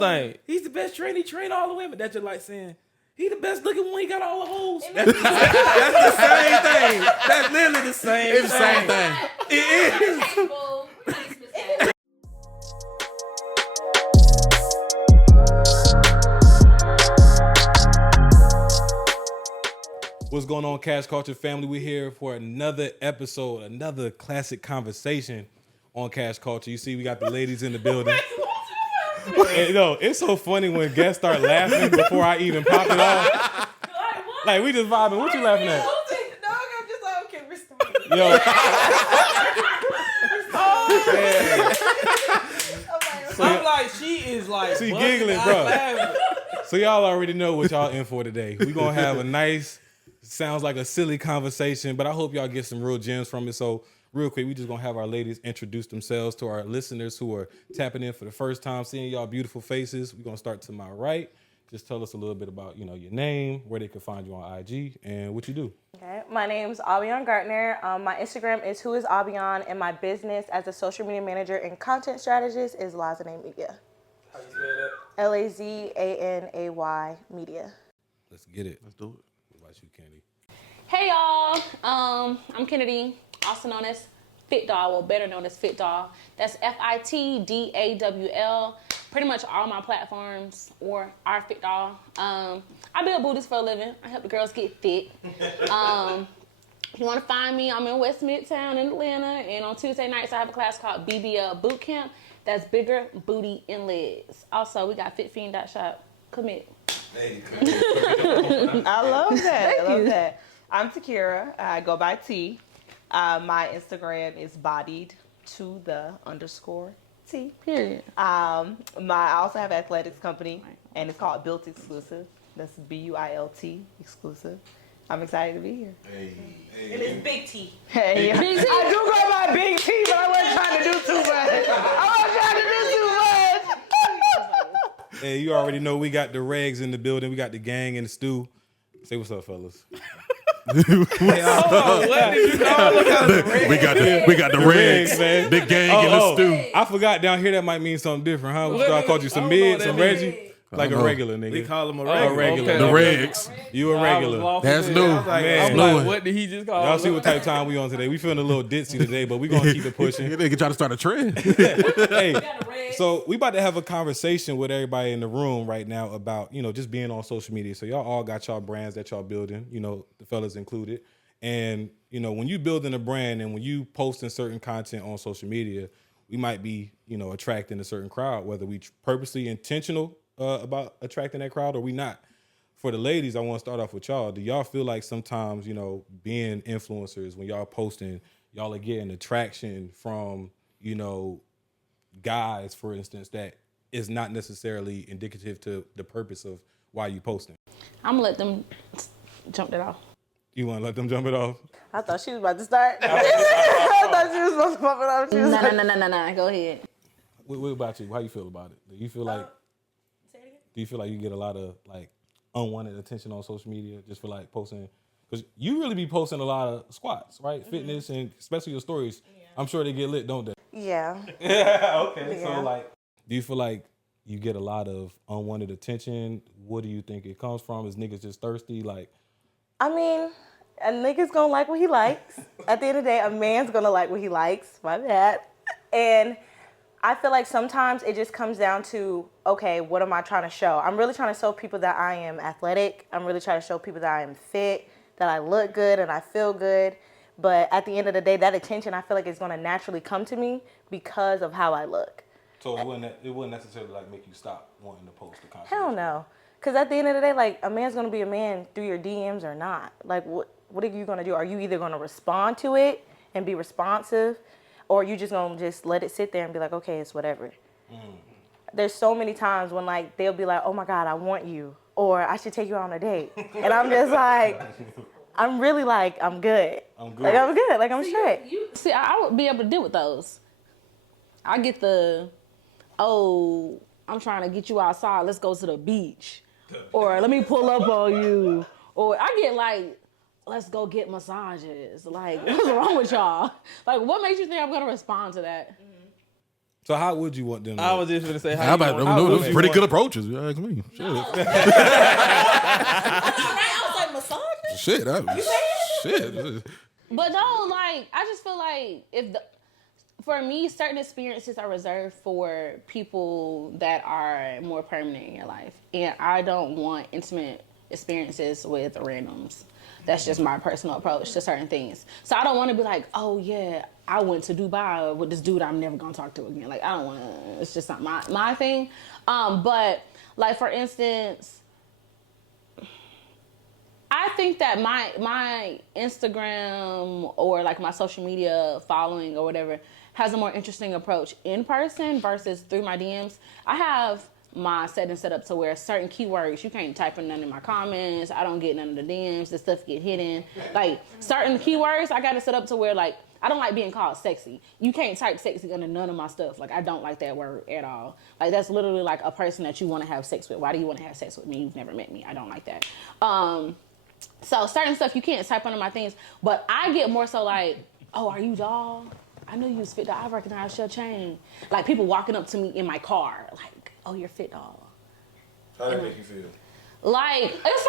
thing. He's the best trainer. He trained all the women. That's just like saying he the best looking one. He got all the hoes. That's the same thing. That's literally the same. It's the same thing. It is. What's going on, Cash Culture family? We're here for another episode, another classic conversation on Cash Culture. You see, we got the ladies in the building. And, you know, it's so funny when guests start laughing before I even pop it off. Like, we just vibing. What you laughing at? No, I'm just like, okay, we're starting. Yo. I'm like, she is like, she giggling, bro. So y'all already know what y'all in for today. We're going to have a nice, sounds like a silly conversation, but I hope y'all get some real gems from it. So real quick, we just going to have our ladies introduce themselves to our listeners who are tapping in for the first time, seeing y'all beautiful faces. We're going to start to my right. Just tell us a little bit about, you know, your name, where they can find you on IG, and what you do. Okay, my name's Abion Gartner. My Instagram is whoisabion, and my business as a social media manager and content strategist is Lazanay Media. How you spell that? Lazanay Media. Let's get it. Let's do it. What about you, Kennedy? Hey y'all, I'm Kennedy, also known as Fit Doll, well better known as Fit Doll. That's FITDAWL. Pretty much all my platforms or our Fit Doll. I build booties for a living. I help the girls get fit. If you want to find me, I'm in West Midtown in Atlanta, and on Tuesday nights I have a class called BBL Boot Camp. That's bigger booty and legs. Also, we got FitFiend.shop. Commit. Hey, I love that. I love that. I'm Takira. I go by T. My Instagram is bodied to the _ T. Period. I also have an athletics company, and it's called Built Exclusive. That's BUILT exclusive. I'm excited to be here. hey. And it's Big T. Big T. I do go by Big T, but I wasn't trying to do too much. Hey, you already know we got the regs in the building. We got the gang in the stew. Say what's up, fellas. We got the regs, man. the gang in the stew. I forgot down here that might mean something different, huh? I called you some mid, some Reggie. Like a regular nigga. We call him a regular. The regs. You a regular. That's new. Man. I'm like, what did he just call? Y'all see what type of time we on today. We feeling a little ditzy today, but we gonna keep it pushing. They can try to start a trend. Hey, so we about to have a conversation with everybody in the room right now about, you know, just being on social media. So y'all all got y'all brands that y'all building, you know, the fellas included. And, you know, when you building a brand and when you posting certain content on social media, we might be, you know, attracting a certain crowd, whether we purposely intentional about attracting that crowd or we not. For the ladies, I want to start off with y'all. Do y'all feel like sometimes, you know, being influencers, when y'all posting, y'all are getting attraction from, you know, guys, for instance, that is not necessarily indicative to the purpose of why you posting? I'm gonna let them jump that off. You want to let them jump it off? I thought she was about to start. I thought she was supposed to pop it off. No. Go ahead. What about you? How you feel about it? Do you feel like you get a lot of like unwanted attention on social media just for like posting? Because you really be posting a lot of squats, right? Mm-hmm. Fitness and especially your stories. Yeah. I'm sure they get lit, don't they? Yeah. Okay. Yeah. So like, do you feel like you get a lot of unwanted attention? What do you think it comes from? Is niggas just thirsty? Like, I mean, a nigga's gonna like what he likes. At the end of the day, a man's gonna like what he likes. My bad. And I feel like sometimes it just comes down to, okay, what am I trying to show? I'm really trying to show people that I am athletic. I'm really trying to show people that I am fit, that I look good and I feel good. But at the end of the day, that attention, I feel like it's going to naturally come to me because of how I look. So it wouldn't necessarily like make you stop wanting to post the content? Hell no. Because at the end of the day, like, a man's going to be a man through your DMs or not. Like, what are you going to do? Are you either going to respond to it and be responsive, or you just going to just let it sit there and be like, okay, it's whatever. There's so many times when, like, they'll be like, oh, my God, I want you, or I should take you on a date. And I'm just like, I'm really like, I'm good. Like, I'm good. Like, I'm straight. See, I would be able to deal with those. I get the, oh, I'm trying to get you outside. Let's go to the beach. Or let me pull up on you. Or I get like, let's go get massages. Like, what's wrong with y'all? Like, what makes you think I'm going to respond to that? So how would you want them to I was just gonna say How about how would those you pretty want- good approaches? You ask me. Shit. I was like, massage? Shit. Shit. But no, like I just feel like for me, certain experiences are reserved for people that are more permanent in your life, and I don't want intimate experiences with randoms. That's just my personal approach to certain things. So I don't want to be like, oh yeah, I went to Dubai with this dude I'm never gonna talk to again. Like I don't want to. It's just not my thing. But like for instance, I think that my Instagram or like my social media following or whatever has a more interesting approach in person versus through my DMs. I have my settings set up to where certain keywords, you can't type in none in my comments. I don't get none of the DMs. The stuff get hidden. Like certain keywords, I got it set up to where like, I don't like being called sexy. You can't type sexy under none of my stuff. Like I don't like that word at all. Like that's literally like a person that you want to have sex with. Why do you want to have sex with me? You've never met me. I don't like that. So certain stuff you can't type under my things, but I get more so like, oh, are you doll? I knew you was fit doll. I recognize your chain. Like people walking up to me in my car, like, oh, you're fit doll. How that make you feel? Like it's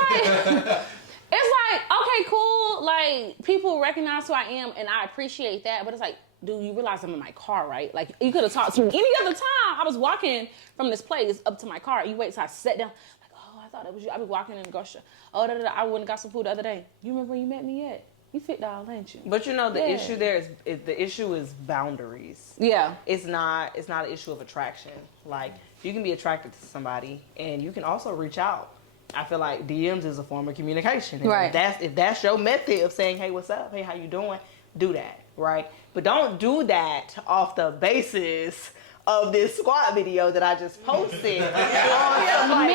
like okay, cool. Like people recognize who I am, and I appreciate that. But it's like, dude, you realize I'm in my car, right? Like you could have talked to me any other time. I was walking from this place up to my car. You wait till I sat down. I thought it was you. I be walking in the grocery store. Oh, I went and got some food the other day. You remember when you met me yet? You fit doll, ain't you? But you know the Yeah. issue there is the issue is boundaries. Yeah. It's not an issue of attraction. Like you can be attracted to somebody and you can also reach out. I feel like DMs is a form of communication. And Right. if that's your method of saying, hey, what's up? Hey, how you doing? Do that, right? But don't do that off the basis of this squat video that I just posted. Like, come on.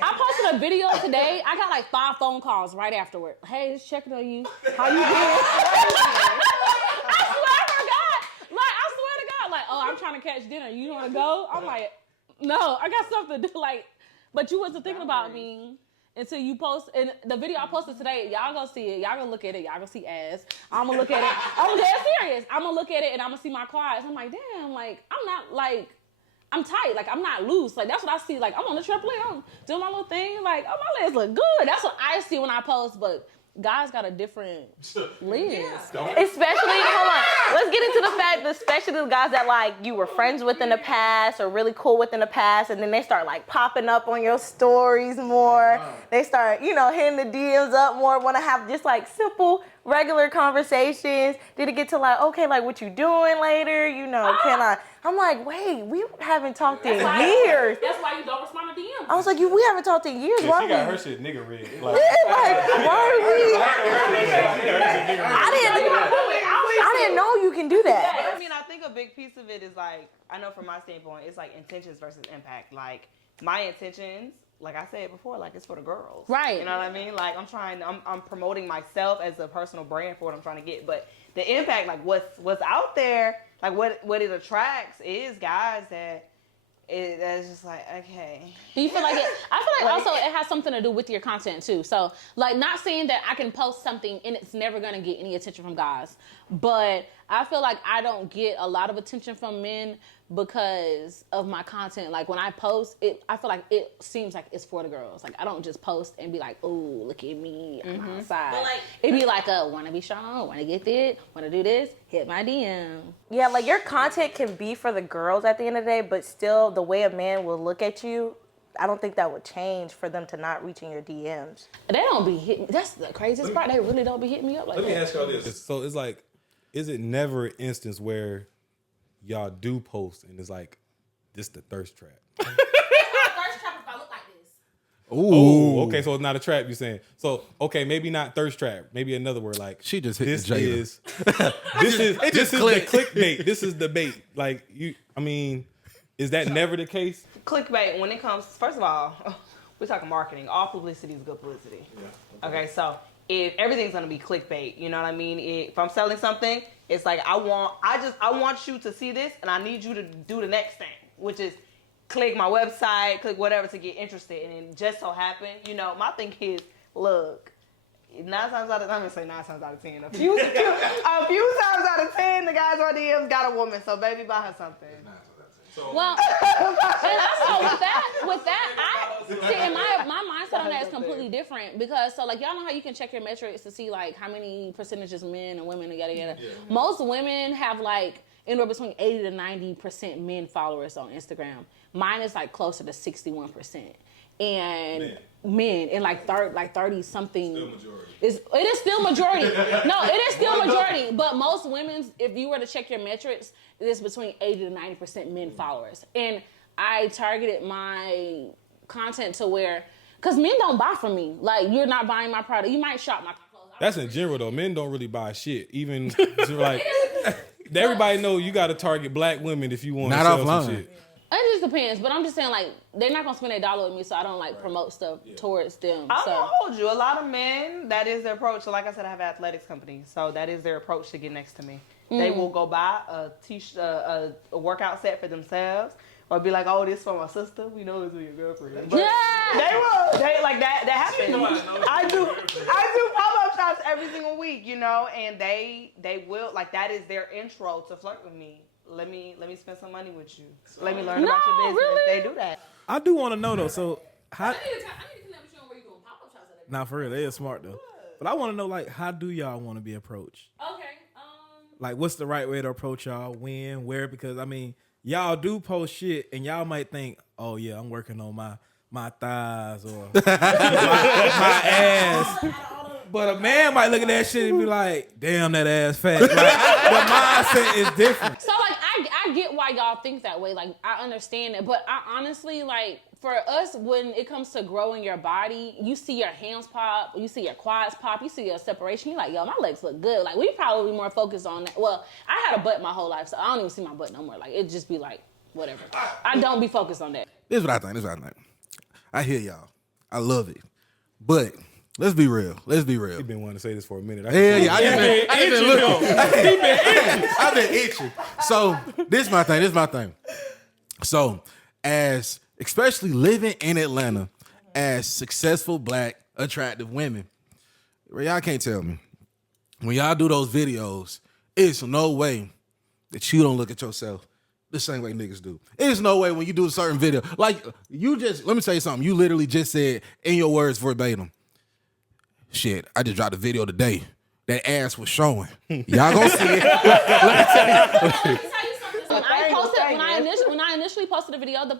I posted a video today. I got like 5 phone calls right afterward. Hey, just checking on you. How you doing? I swear to God. Like, oh, I'm trying to catch dinner. You want to go? I'm like, no, I got stuff to do. Like, but you wasn't thinking about me until you post. And the video I posted today, y'all gonna see it. Y'all gonna look at it. Y'all gonna see ass. I'm gonna look at it. I'm dead serious. I'm gonna look at it and I'm gonna see my quads. I'm like, damn, like, I'm not like, I'm tight. Like, I'm not loose. Like, that's what I see. Like, I'm on the trampoline. I'm doing my little thing. Like, oh, my legs look good. That's what I see when I post. But guys got a different lens. Especially, hold on, let's get into the fact that especially the guys that like you were friends with in the past or really cool with in the past, and then they start like popping up on your stories more. They start, hitting the DMs up more, want to have just like simple, regular conversations. Did it get to like, okay, like what you doing later? Can I? I'm like, wait, we haven't talked in years. That's why you don't respond to DMs. I was like, we haven't talked in years. Why She got we? her shit nigga red. Why are we? I didn't know you can do that. I mean, I think a big piece of it is like, I know from my standpoint, it's like intentions versus impact. Like my intentions, like I said before, like it's for the girls. Right. You know what I mean? Like I'm promoting myself as a personal brand for what I'm trying to get. But the impact, like what's out there, like what it attracts is guys that's just like, okay. Do you feel like it? I feel like also it has something to do with your content too. So like not saying that I can post something and it's never gonna get any attention from guys, but I feel like I don't get a lot of attention from men because of my content. Like when I post it, I feel like it seems like it's for the girls. Like I don't just post and be like, oh, look at me, I'm outside. But, like- It'd be like, wanna be strong, wanna get fit, wanna do this, hit my DM. Yeah, like your content can be for the girls at the end of the day, but still the way a man will look at you, I don't think that would change for them to not reach in your DMs. They don't be hitting. That's the craziest part. They really don't be hitting me up like Let me that. ask y'all this. So it's like, is it never an instance where y'all do post and it's like, this the thirst trap? First trap if I look like this. Ooh. Oh, okay, so it's not a trap, you're saying. So, okay, maybe not thirst trap. Maybe another word like, She just hit this the Jada. is this is the clicked. clickbait. This is the bait. Like is that never the case? Clickbait when it comes, first of all, we're talking marketing. All publicity is good publicity. Yeah. Okay, so if everything's gonna be clickbait, you know what I mean? If I'm selling something, it's like I want you to see this, and I need you to do the next thing, which is click my website, click whatever to get interested. And it just so happened, my thing is, look, 9 times out of 10, I'm gonna say 9 times out of 10. A few times out of 10, the guys on DMs got a woman. So baby, buy her something. Well, and also with that, I see, and my mindset on that is completely different because so like y'all know how you can check your metrics to see like how many percentages men and women together. Yeah. Most women have like anywhere between 80 to 90% men followers on Instagram. Mine is like closer to 61%, and men in like 30 something. Still majority. It is still majority. No, it is still majority. But most women's, if you were to check your metrics, it is between 80 to 90% men followers. And I targeted my content to where, because men don't buy from me. Like, you're not buying my product. You might shop my clothes. That's in general though. Men don't really buy shit. Even like everybody know you got to target black women if you want to sell some shit. It just depends, but I'm just saying, like, they're not gonna spend $1 with me, so I don't like promote stuff towards them. I'm gonna hold you. A lot of men, that is their approach. So, like I said, I have an athletics company, so that is their approach to get next to me. They will go buy a workout set for themselves, or be like, "Oh, this for my sister. We know it's for your girlfriend." But they will. They like that. That happens. I do pop-up shops every single week, you know, and they will like that is their intro to flirt with me. Let me spend some money with you. Let me learn about your business. Really? They do that. I do want to know though. So how? I need to connect with you on where you doing pop-up shops at. Nah, for real, they is smart though. But I want to know, like, how do y'all want to be approached? Okay. Like, what's the right way to approach y'all? When, where? Because I mean, y'all do post shit, and y'all might think, oh yeah, I'm working on my thighs or my ass. But a man might look at that shit and be like, damn, that ass fat. Like, the mindset is different. So like I get why y'all think that way. Like I understand it, but I honestly like for us when it comes to growing your body, you see your hands pop, you see your quads pop, you see your separation. You're like, yo, my legs look good. Like we probably more focused on that. Well, I had a butt my whole life, so I don't even see my butt no more. Like it just be like whatever. I don't be focused on that. This is what I think. I hear y'all. I love it. But let's be real. You've been wanting to say this for a minute. I've been looking. I've been itching. So this is my thing. So as especially living in Atlanta, as successful black attractive women, y'all can't tell me when y'all do those videos, it's no way that you don't look at yourself the same way niggas do. There's no way when you do a certain video, like you just, let me tell you something. You literally just said in your words verbatim, shit, I just dropped a video today. That ass was showing. Y'all gonna see it. When I initially posted the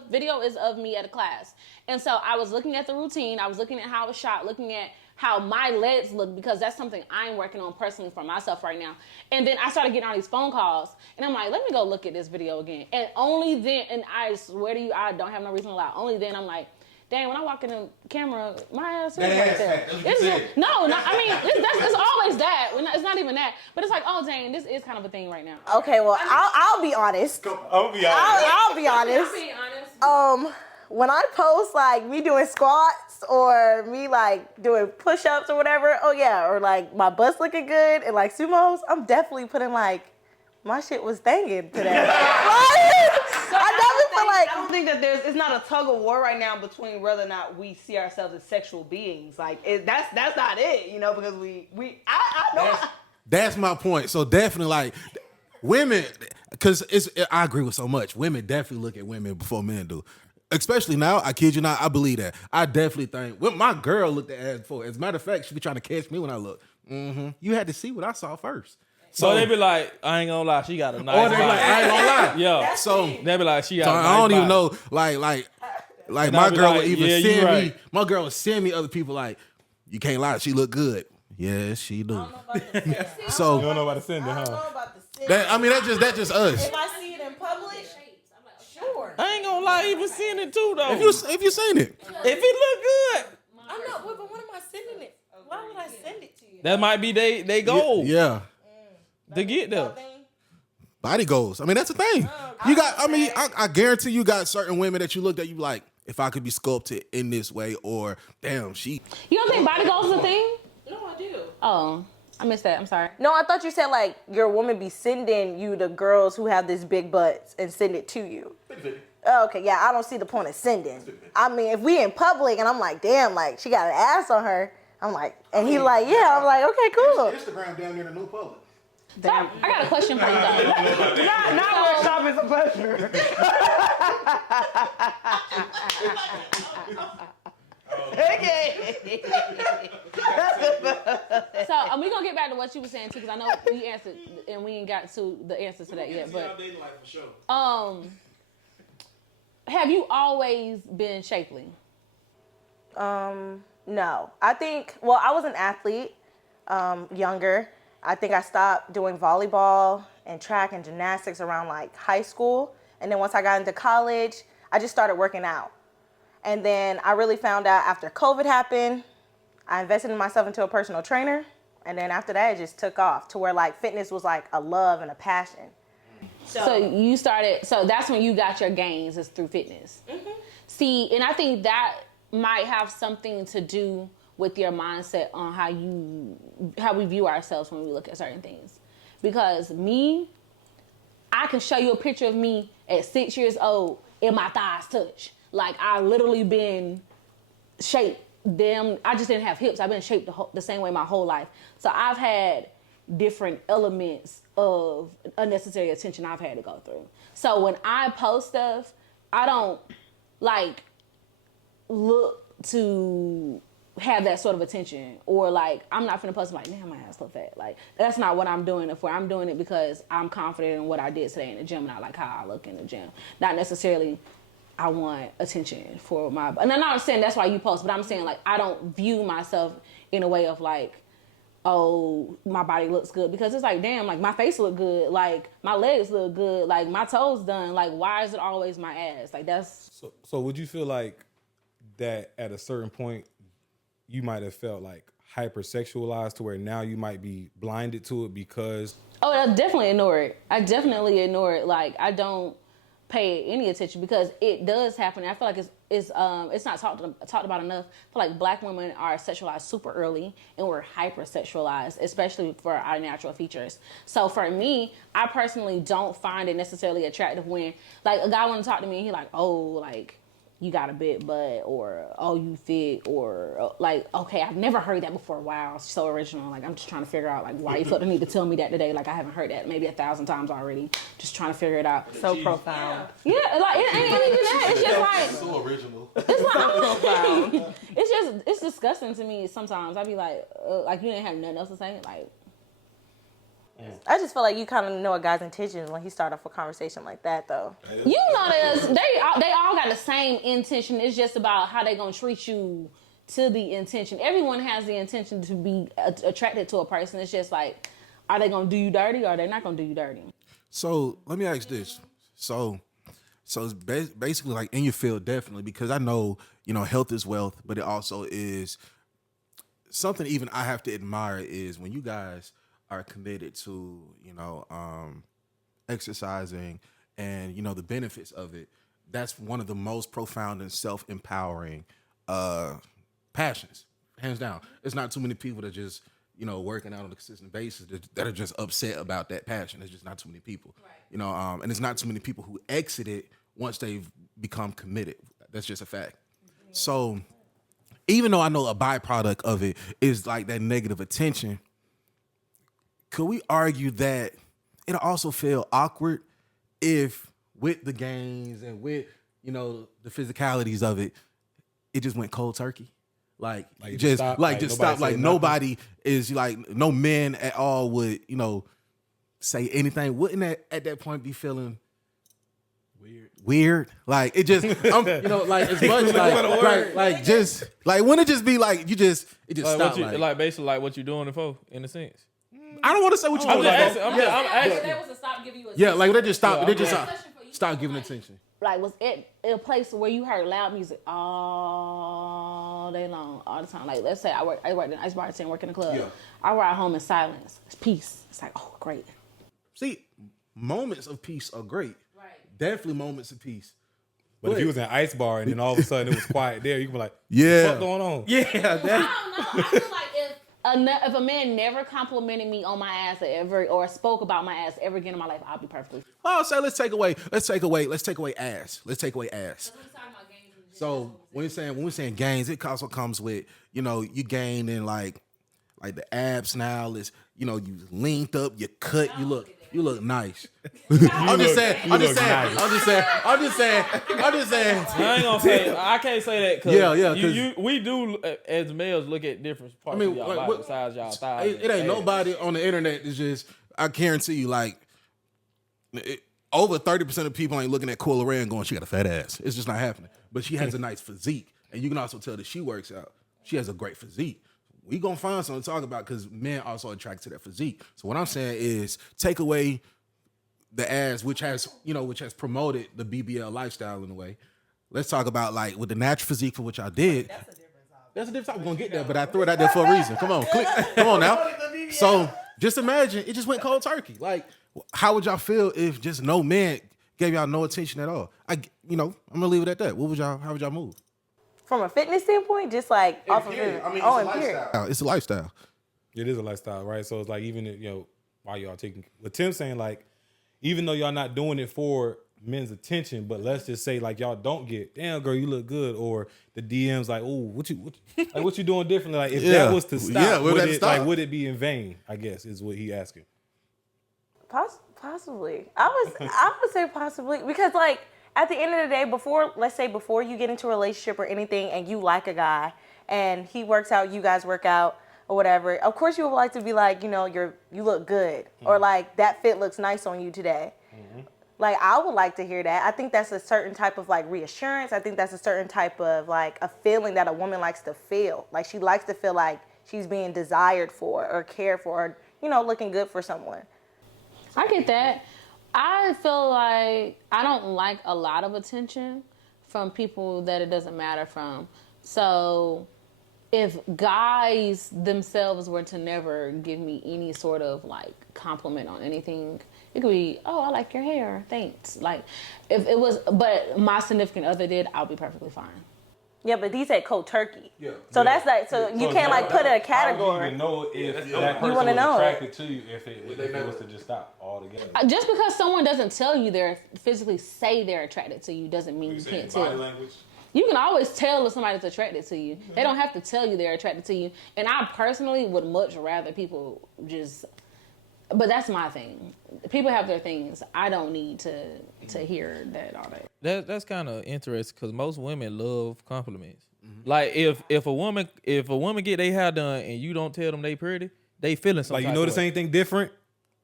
video is of me at a class. And so I was looking at the routine, I was looking at how it was shot, looking at how my legs look, because that's something I'm working on personally for myself right now. And then I started getting all these phone calls, and I'm like, let me go look at this video again. And only then, and I swear to you, I don't have no reason to lie, only then I'm like, dang, when I walk in the camera, my ass is right there. It's always that. It's not even that. But it's like, oh, dang, this is kind of a thing right now. Okay, well, I'll be honest. I'll be honest. When I post like me doing squats or me like doing push-ups or whatever, oh yeah, or like my butt's looking good and like sumos, I'm definitely putting like my shit was banging today. I don't think that it's not a tug of war right now between whether or not we see ourselves as sexual beings. Like that's not it, you know, because I know. That's my point. So definitely like women, because I agree with so much. Women definitely look at women before men do. Especially now, I kid you not, I believe that. I definitely think, well, my girl looked at ass before. As a matter of fact, she be trying to catch me when I look. Mm-hmm. You had to see what I saw first. So they be like, I ain't gonna lie, she got a nice Or they be body. like, I ain't gonna lie. Yeah. So they be like, she got so a nice I don't even body. know, like And my I be girl like, would even yeah, you send right. me, my girl would send me other people like, you can't lie, she look good. Yes, she do. So You don't know about to send it, I don't know huh? about the sit. that's just us. If I see it in public, sure. I ain't gonna lie, even seeing it too though. If you seen it. If it look good, I'm not. But what am I sending it? Why would I send it to you? that might be they goal Yeah. to get there. Body goals. I mean, that's the thing. You got, I guarantee you got certain women that you looked at, you like, if I could be sculpted in this way, or damn, she. You don't think body goals is a thing? No, I do. Oh, I missed that. I'm sorry. No, I thought you said like your woman be sending you the girls who have this big butts and send it to you. Oh, okay, yeah, I don't see the point of sending. I mean, if we in public and I'm like, damn, like she got an ass on her, I'm like, and he like, yeah. I'm like, okay, cool. Instagram down there in the new public. I got a question for you guys. Not where shop is a pleasure. So we're gonna get back to what you were saying too, because I know we answered and we ain't got to the answer to that yet. But have you always been shapely? No. I think, well, I was an athlete younger. I think I stopped doing volleyball and track and gymnastics around like high school. And then once I got into college, I just started working out. And then I really found out after COVID happened, I invested in myself into a personal trainer. And then after that, it just took off to where like fitness was like a love and a passion. So you started, so that's when you got your gains, is through fitness. Mm-hmm. See, and I think that might have something to do with your mindset on how we view ourselves when we look at certain things. Because me, I can show you a picture of me at 6 years old and my thighs touch. Like I literally been shaped. I just didn't have hips. I've been shaped the same way my whole life. So I've had different elements of unnecessary attention I've had to go through. So when I post stuff, I don't like look to have that sort of attention, or like I'm not finna post like, damn, my ass so fat. Like that's not what I'm doing it for. I'm doing it because I'm confident in what I did today in the gym and I like how I look in the gym. Not necessarily I want attention for my, and I'm not saying that's why you post, but I'm saying like I don't view myself in a way of like, oh, my body looks good, because it's like, damn, like my face look good, like my legs look good, like my toes done, like why is it always my ass? Like that's So would you feel like that at a certain point you might have felt like hypersexualized to where now you might be blinded to it because... Oh, I definitely ignore it. I definitely ignore it. Like I don't pay any attention because it does happen. I feel like it's not talked about enough. I feel like Black women are sexualized super early and we're hypersexualized, especially for our natural features. So for me, I personally don't find it necessarily attractive when like a guy want to talk to me and he like, oh, like you got a big butt, or oh, you fit, or like, okay, I've never heard that before. Wow, so original. Like I'm just trying to figure out like why you felt the need to tell me that today. Like I haven't heard that maybe 1,000 times already. Just trying to figure it out. So profound. Yeah, like it ain't even that. It's just like So original. it's like it's disgusting to me sometimes. I be like you didn't have nothing else to say. Like I just feel like you kind of know a guy's intentions when he start off a conversation like that, though. you know, they all got the same intention. It's just about how they gonna treat you to the intention. Everyone has the intention to be attracted to a person. It's just like, are they gonna do you dirty or are they not gonna do you dirty? So let me ask this. So it's basically like in your field, definitely, because I know, you know, health is wealth, but it also is something even I have to admire is when you guys are committed to, you know, exercising and, you know, the benefits of it. That's one of the most profound and self-empowering passions, hands down. It's not too many people that just, you know, working out on a consistent basis that are just upset about that passion. There's just not too many people, right. You know, and it's not too many people who exit it once they've become committed. That's just a fact. Mm-hmm. So even though I know a byproduct of it is like that negative attention, could we argue that it'll also feel awkward if with the gains and with, you know, the physicalities of it, it just went cold turkey? Like just stop, like nobody is like, no men at all would, you know, say anything. Wouldn't that at that point be feeling weird? Like it just, you know, like as much like just like wouldn't it just be like it just stop like basically like what you doing it for in a sense. I don't want to say what you're doing. I'm asking. That was to stop giving you attention. Yeah, like they just stop. They just stop giving attention. Like was it a place where you heard loud music all day long, all the time? Like let's say I work in ice bar and work in the club. Yeah. I ride home in silence. It's peace. It's like, oh great. See, moments of peace are great. Right. Definitely moments of peace. But if you was in an ice bar and then all of a sudden it was quiet there, you can be like, yeah, what's going on? Yeah. I don't know. I feel like if a man never complimented me on my ass or spoke about my ass ever again in my life, I'll be perfectly. Oh, so let's take away ass. Let's talk about games So when we're saying gains, it also comes with, you gain in like the abs now is, you linked up, you cut, you look nice. I'm just saying. I ain't gonna say. I can't say that. Cause yeah. we do as males look at different parts of y'all body besides y'all thighs. It ain't nobody on the internet that's just. I guarantee you, like, over 30% of people ain't looking at Coyle Ray and going, "She got a fat ass." It's just not happening. But she has a nice physique, and you can also tell that she works out. She has a great physique. We gonna find something to talk about because men also attract to that physique. So what I'm saying is, take away the ass, which has promoted the BBL lifestyle in a way. Let's talk about like with the natural physique for which I did. That's a different topic. We're gonna get there, but I threw it out there for a reason. Come on, come on now. So just imagine it just went cold turkey. Like, how would y'all feel if just no man gave y'all no attention at all? I'm gonna leave it at that. How would y'all move? From a fitness standpoint, just like off of it. It's a lifestyle. It's a lifestyle. It is a lifestyle, right? So it's like even while y'all taking what Tim's saying, like even though y'all not doing it for men's attention, but let's just say like y'all don't get, damn girl, you look good, or the DMs like, oh, what you doing differently? Like if that was to stop, would it be in vain? I guess is what he asking. Possibly, I would say possibly, because like at the end of the day, before you get into a relationship or anything, and you like a guy and he works out, you guys work out or whatever, of course you would like to be like, you look good, or like that fit looks nice on you today. Like, I would like to hear that. I think that's a certain type of like reassurance. I think that's a certain type of like a feeling that a woman likes to feel. Like, she likes to feel like she's being desired for or cared for, or, looking good for someone. I get that. I feel like I don't like a lot of attention from people that it doesn't matter from. So if guys themselves were to never give me any sort of like compliment on anything, it could be, oh, I like your hair, thanks. Like, if it was, but my significant other did, I'll be perfectly fine. Yeah, but these said cold turkey. Yeah. So that's like, you can't like put it in a category. How do you even know if that person was attracted to you if it was to just stop altogether? Just because someone doesn't tell you they're physically say they're attracted to you doesn't mean you can't tell. Language? You can always tell if somebody's attracted to you. They don't have to tell you they're attracted to you. And I personally would much rather people just, but that's my thing. People have their things. I don't need to hear that all day. That's kind of interesting because most women love compliments. Like if a woman get their hair done and you don't tell them they pretty, they feeling something. Like, you notice anything different?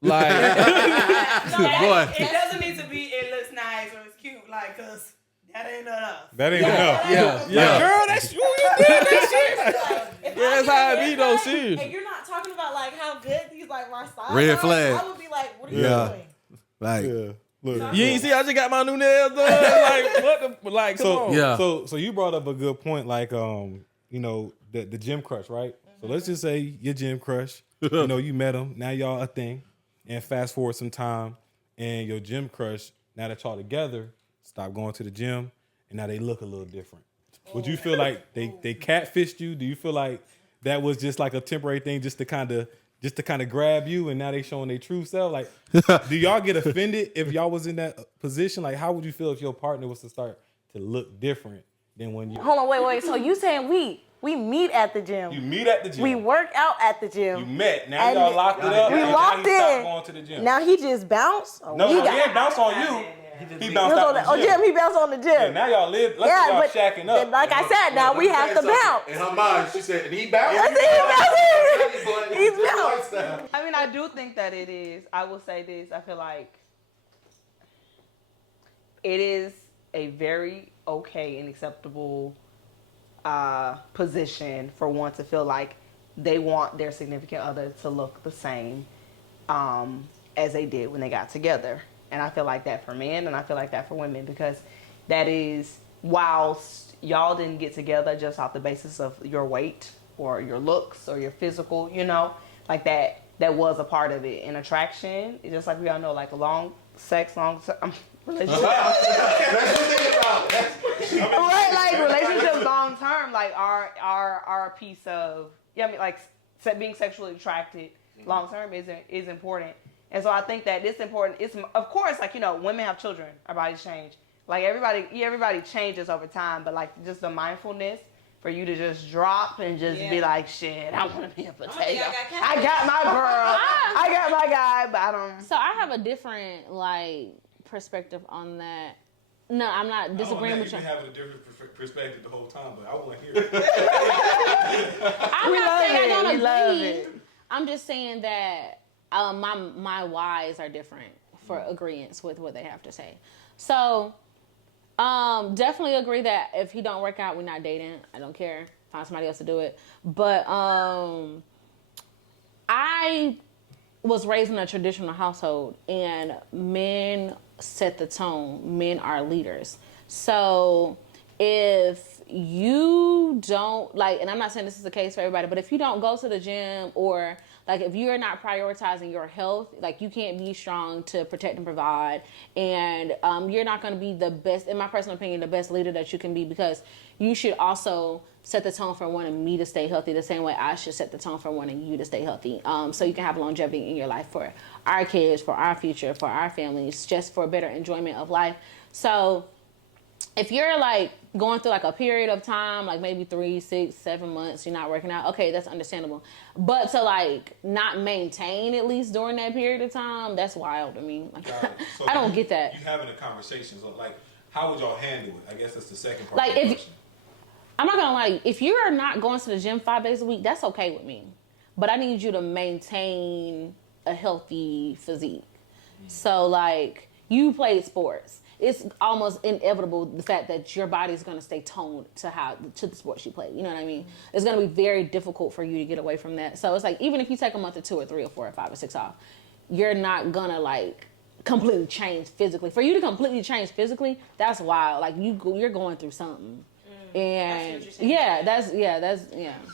Like it doesn't need to be it looks nice or it's cute, like, cause that ain't enough. That ain't enough. Yeah. Girl, that's you did that shit. That's how it be though, serious. And you're not talking about like how good these like my style Red are. flag. I would be like, what are you doing? Like, Look, You ain't see I just got my new nails done. Like what the come on. Yeah. So you brought up a good point, like the gym crush, right? So let's just say your gym crush, you met him, now y'all a thing, and fast forward some time, and your gym crush, now that y'all together, stop going to the gym, and now they look a little different. Would you feel like they catfished you? Do you feel like that was just like a temporary thing, just to kind of grab you, and now they showing their true self? Like, do y'all get offended if y'all was in that position? Like, how would you feel if your partner was to start to look different than when you? Hold on, wait. So you saying we meet at the gym? You meet at the gym. We work out at the gym. You met. Now y'all locked it up. We and locked now he stopped in. going to the gym. Now he just bounced. No, he didn't bounce on you. He bounced out the gym. He bounced on the gym. Yeah, now y'all live. Let's say y'all shacking up. Like I said, now we have to bounce. in her mind, she said, and he bounced. He's bounced. I mean, I do think that it is. I will say this. I feel like it is a very okay and acceptable position for one to feel like they want their significant other to look the same as they did when they got together. And I feel like that for men, and I feel like that for women, because that is, whilst y'all didn't get together just off the basis of your weight or your looks or your physical, like that was a part of it. And attraction, just like we all know, like long relationship. Right, like relationships long term, like are a piece of, being sexually attracted long term is important. And so I think that it's important. It's, of course, like, women have children, our bodies change. Like everybody changes over time, but like just the mindfulness for you to just drop and just be like, shit, I want to be a potato. I got my girl, I got my guy, but I don't. So I have a different like perspective on that. No, I'm not disagreeing with you. You've been having a different perspective the whole time, but I want to hear it. I'm not saying I don't We love agree. it. I'm just saying that my whys are different for agreeance with what they have to say. So definitely agree that if he don't work out, we're not dating. I don't care. Find somebody else to do it. But I was raised in a traditional household, and men set the tone. Men are leaders. So if you don't like, and I'm not saying this is the case for everybody, but if you don't go to the gym, or like if you're not prioritizing your health, like you can't be strong to protect and provide, and you're not going to be the best, in my personal opinion, the best leader that you can be, because you should also set the tone for wanting me to stay healthy the same way I should set the tone for wanting you to stay healthy. So you can have longevity in your life for our kids, for our future, for our families, just for better enjoyment of life. So if you're like going through like a period of time, like maybe 3, 6, 7 months, you're not working out, okay, that's understandable. But to like not maintain at least during that period of time, that's wild to me. Like, So I don't get that. You having a conversation, so like, how would y'all handle it? I guess that's the second part Like, of the if- question. I'm not gonna lie, if you're not going to the gym 5 days a week, that's okay with me. But I need you to maintain a healthy physique. So like, you played sports. It's almost inevitable the fact that your body's gonna stay toned to the sports you play. You know what I mean? It's gonna be very difficult for you to get away from that. So it's like, even if you take a month or 2 or 3 or 4 or 5 or 6 off, you're not gonna like completely change physically. For you to completely change physically, that's wild. Like you're going through something. And that's. And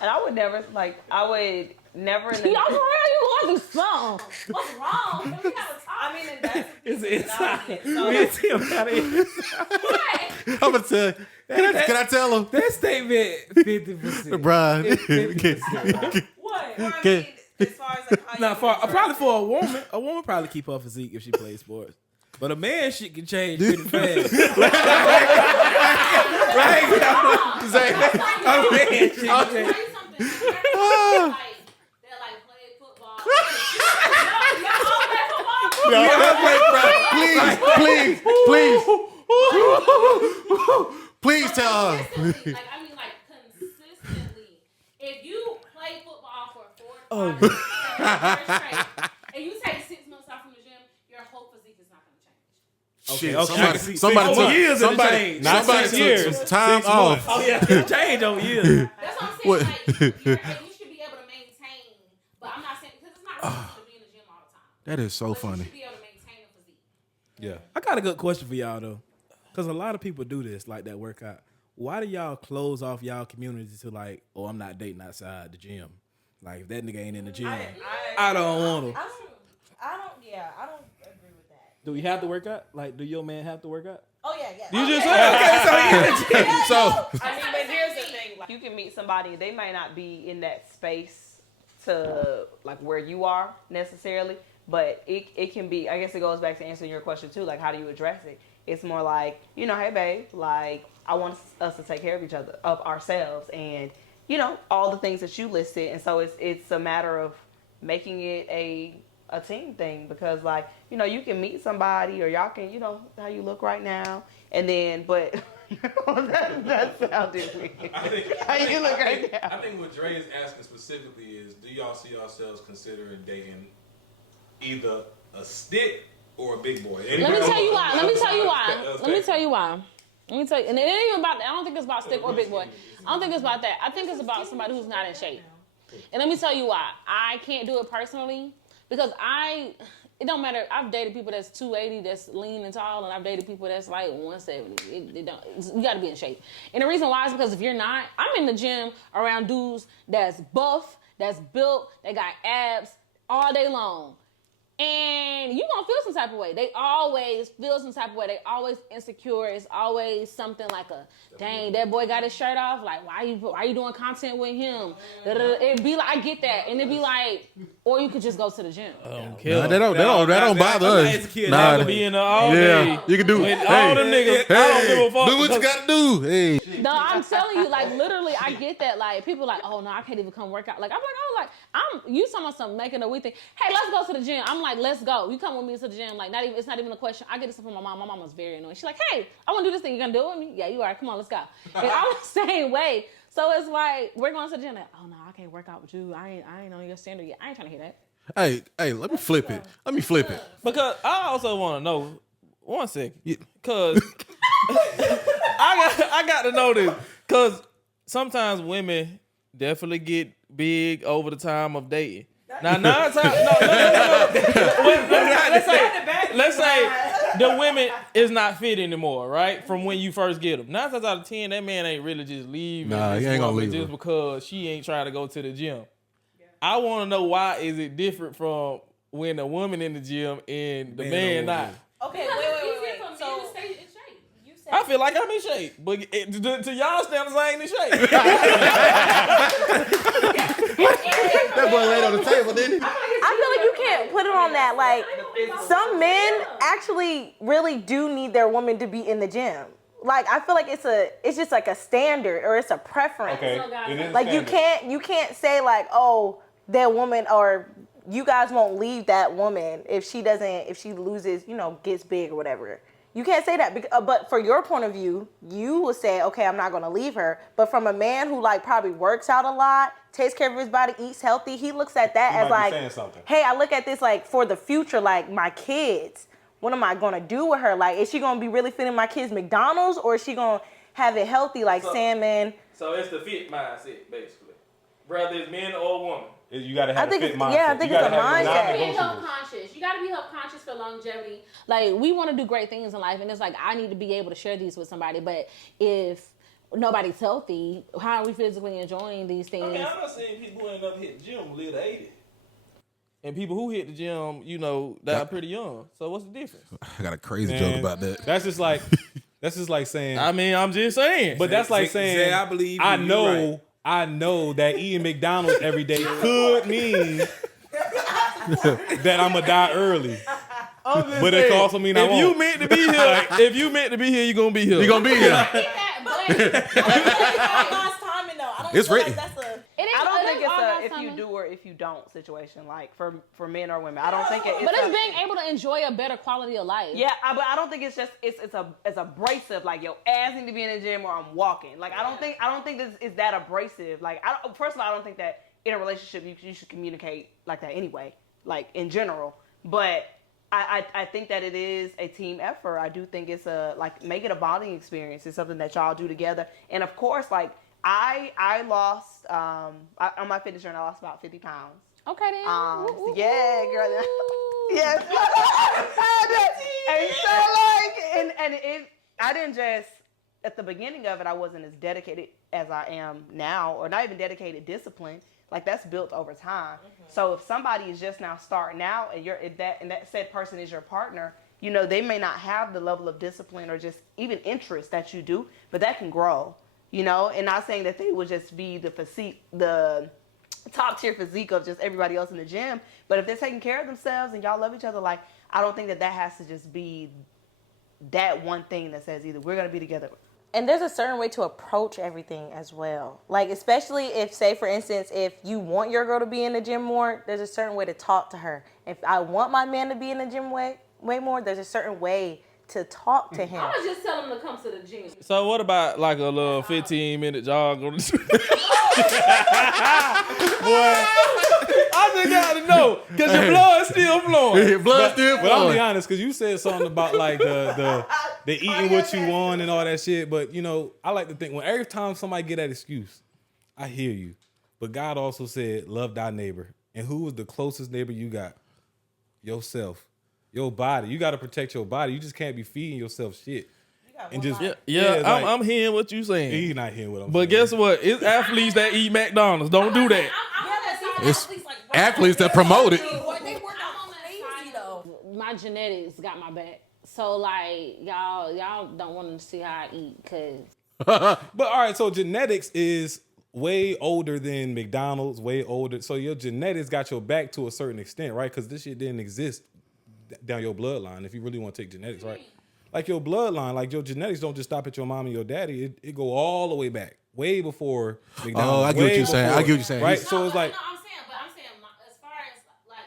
I would never in the Y'all for real, you going through something. What's wrong? We gotta talk. I mean, and that's It's inside. So, Me and Tim got it. I'm gonna tell. Can I tell him, That statement, 50%. Brian? what? Well, I mean, as far as like how Now, you probably for a woman probably keep her physique if she plays sports. But a man shit can change pretty fast. A man shit can change. Please tell her. Consistently, if you play football for 4 to 5 years straight, and you take 6 months off from the gym, your whole physique is not going to change. Shit, Okay, I can see. somebody Over took years it'll change. Not somebody 6 took years. some time 6 off. months. Oh yeah, it'll change over years. That's what I'm saying. Like, you should be able to maintain, but I'm not saying, because it's not really to be in the gym all the time. That is so But you funny. should be able to maintain a physique. Yeah. I got a good question for y'all though, because a lot of people do this, like that workout. Why do y'all close off y'all community to like, oh, I'm not dating outside the gym? Like if that nigga ain't in the gym, I don't want to. I don't agree with that. Do we have to work out? Like, do your man have to work out? Oh yeah. You just said okay, So I mean, but here's the thing: like, you can meet somebody, they might not be in that space to like where you are necessarily, but it can be. I guess it goes back to answering your question too. Like, how do you address it? It's more like, you know, hey babe, like I want us to take care of each other, of ourselves, and you know all the things that you listed. And so it's a matter of making it a team thing, because like, you know, you can meet somebody, or y'all can, you know, how you look right now, and then but that sounded weird. How you look right now? I think what Dre is asking specifically is, do y'all see yourselves considering dating either a stick or a big boy? Let me tell you why. Let me tell you why. And it ain't even about that. I don't think it's about stick or big boy. I don't think it's about that. I think it's about somebody who's not in shape. And let me tell you why. I can't do it personally, because it don't matter. I've dated people that's 280, that's lean and tall, and I've dated people that's like 170. You got to be in shape. And the reason why is because if you're not, I'm in the gym around dudes that's buff, that's built, they got abs all day long. And you gonna feel some type of way. They always feel some type of way. They always insecure. It's always something like a, dang, that boy got his shirt off. Like, why you doing content with him? It'd be like, I get that, and it'd be like, or you could just go to the gym. Nah, that don't bother us. Nah, be in the all day. You can do with all the niggas. I don't give a fuck. Do what you gotta do. Hey. No, I'm telling you, like literally, I get that. Like people like, oh no, I can't even come work out. Like I'm like, oh, like you talking about something making a we think, hey, let's go to the gym. I'm like, let's go. You come with me to the gym. Like it's not even a question. I get this from my mom. My mom was very annoying. She's like, hey, I want to do this thing. You gonna do it with me? Yeah, you are. Come on, let's go. And I'm the same way. So it's like we're going to the gym. Like, oh no, I can't work out with you. I ain't on your standard yet. I ain't trying to hear that. Hey, let me flip it. Because I also want to know, one second, because I got to know this, because sometimes women definitely get big over the time of dating. Now, 9 times, let's say the women is not fit anymore, right? From when you first get them. 9 times out of 10, that man ain't really just leaving. Nah, he ain't gonna leave just her. because she ain't trying to go to the gym. I want to know, why is it different from when a woman in the gym and the man not? Okay, wait. So I feel like I'm in shape, but to y'all standards, I ain't in shape. That boy laid on the table, didn't he? I feel like you can't put it on that. Like, some men actually really do need their woman to be in the gym. Like, I feel like it's just like a standard or it's a preference. Okay. Like you can't say like, oh, that woman or you guys won't leave that woman if she loses, gets big or whatever. You can't say that, but for your point of view, you would say, okay, I'm not going to leave her. But from a man who like probably works out a lot, takes care of his body, eats healthy, he looks at that as like, hey, I look at this like for the future, like my kids. What am I going to do with her? Like, is she going to be really feeding my kids McDonald's or is she going to have it healthy like salmon? So it's the fit mindset, basically. Whether it's men or woman. You gotta have a fit mindset. Yeah, I think it's a mindset. Be health conscious. You gotta be health conscious for longevity. Like we want to do great things in life, and it's like I need to be able to share these with somebody. But if nobody's healthy, how are we physically enjoying these things? Okay, I'm not saying people who end up hitting the gym live to 80. And people who hit the gym, die pretty young. So what's the difference? I got a crazy joke about that. That's just like saying. I mean, I'm just saying. But that's like saying. Zay, I believe you. I know that eating McDonald's every day could mean that I'm gonna die early. But it could also mean I won't. If you meant to be here, you're gonna be here. You're gonna be here. It's written. I don't think it's a if you do or if you don't situation, like for men or women. I don't think it's. But it's being able to enjoy a better quality of life. Yeah, but I don't think it's just it's abrasive. Like your ass need to be in the gym or I'm walking. Like I don't think this is that abrasive. Like first of all, I don't think that in a relationship you should communicate like that anyway. Like in general, but I think that it is a team effort. I do think it's make it a bonding experience. It's something that y'all do together, and of course like. I lost on my fitness journey. I lost about 50 pounds. Okay then. Yeah, girl. Yes. And so I didn't just at the beginning of it. I wasn't as dedicated as I am now, or not even dedicated. Discipline, like that's built over time. Mm-hmm. So if somebody is just now starting out, and that said person is your partner, they may not have the level of discipline or just even interest that you do, but that can grow. And not saying that they would just be the top tier physique of just everybody else in the gym. But if they're taking care of themselves and y'all love each other, like, I don't think that has to just be that one thing that says either we're going to be together. And there's a certain way to approach everything as well. Like, especially if, say, for instance, if you want your girl to be in the gym more, there's a certain way to talk to her. If I want my man to be in the gym way more, there's a certain way to talk to him. I was just tell him to come to the gym. So what about like a little 15-minute jog on the street? Boy, I just gotta know, because your blood is still flowing. Your blood still flowing. But I'll be honest, because you said something about like the eating what you want and all that shit. But I like to think every time somebody get that excuse, I hear you. But God also said, love thy neighbor. And who is the closest neighbor you got? Yourself. Your body. You got to protect your body. You just can't be feeding yourself shit. And just I'm hearing what you saying. He's not hearing what I'm saying. But guess what? It's athletes that eat McDonald's. Don't do that. It's athletes that promote it. They work out crazy my genetics got my back. So like y'all don't want to see how I eat, cause. But all right, so genetics is way older than McDonald's, way older. So your genetics got your back to a certain extent, right? Because this shit didn't exist down your bloodline. If you really want to take genetics, right? Like your bloodline, like your genetics don't just stop at your mom and your daddy. It go all the way back, way before McDonald's. Oh, I get what you're saying. I get what you're saying. Right? So it's like. I'm saying, as far as like,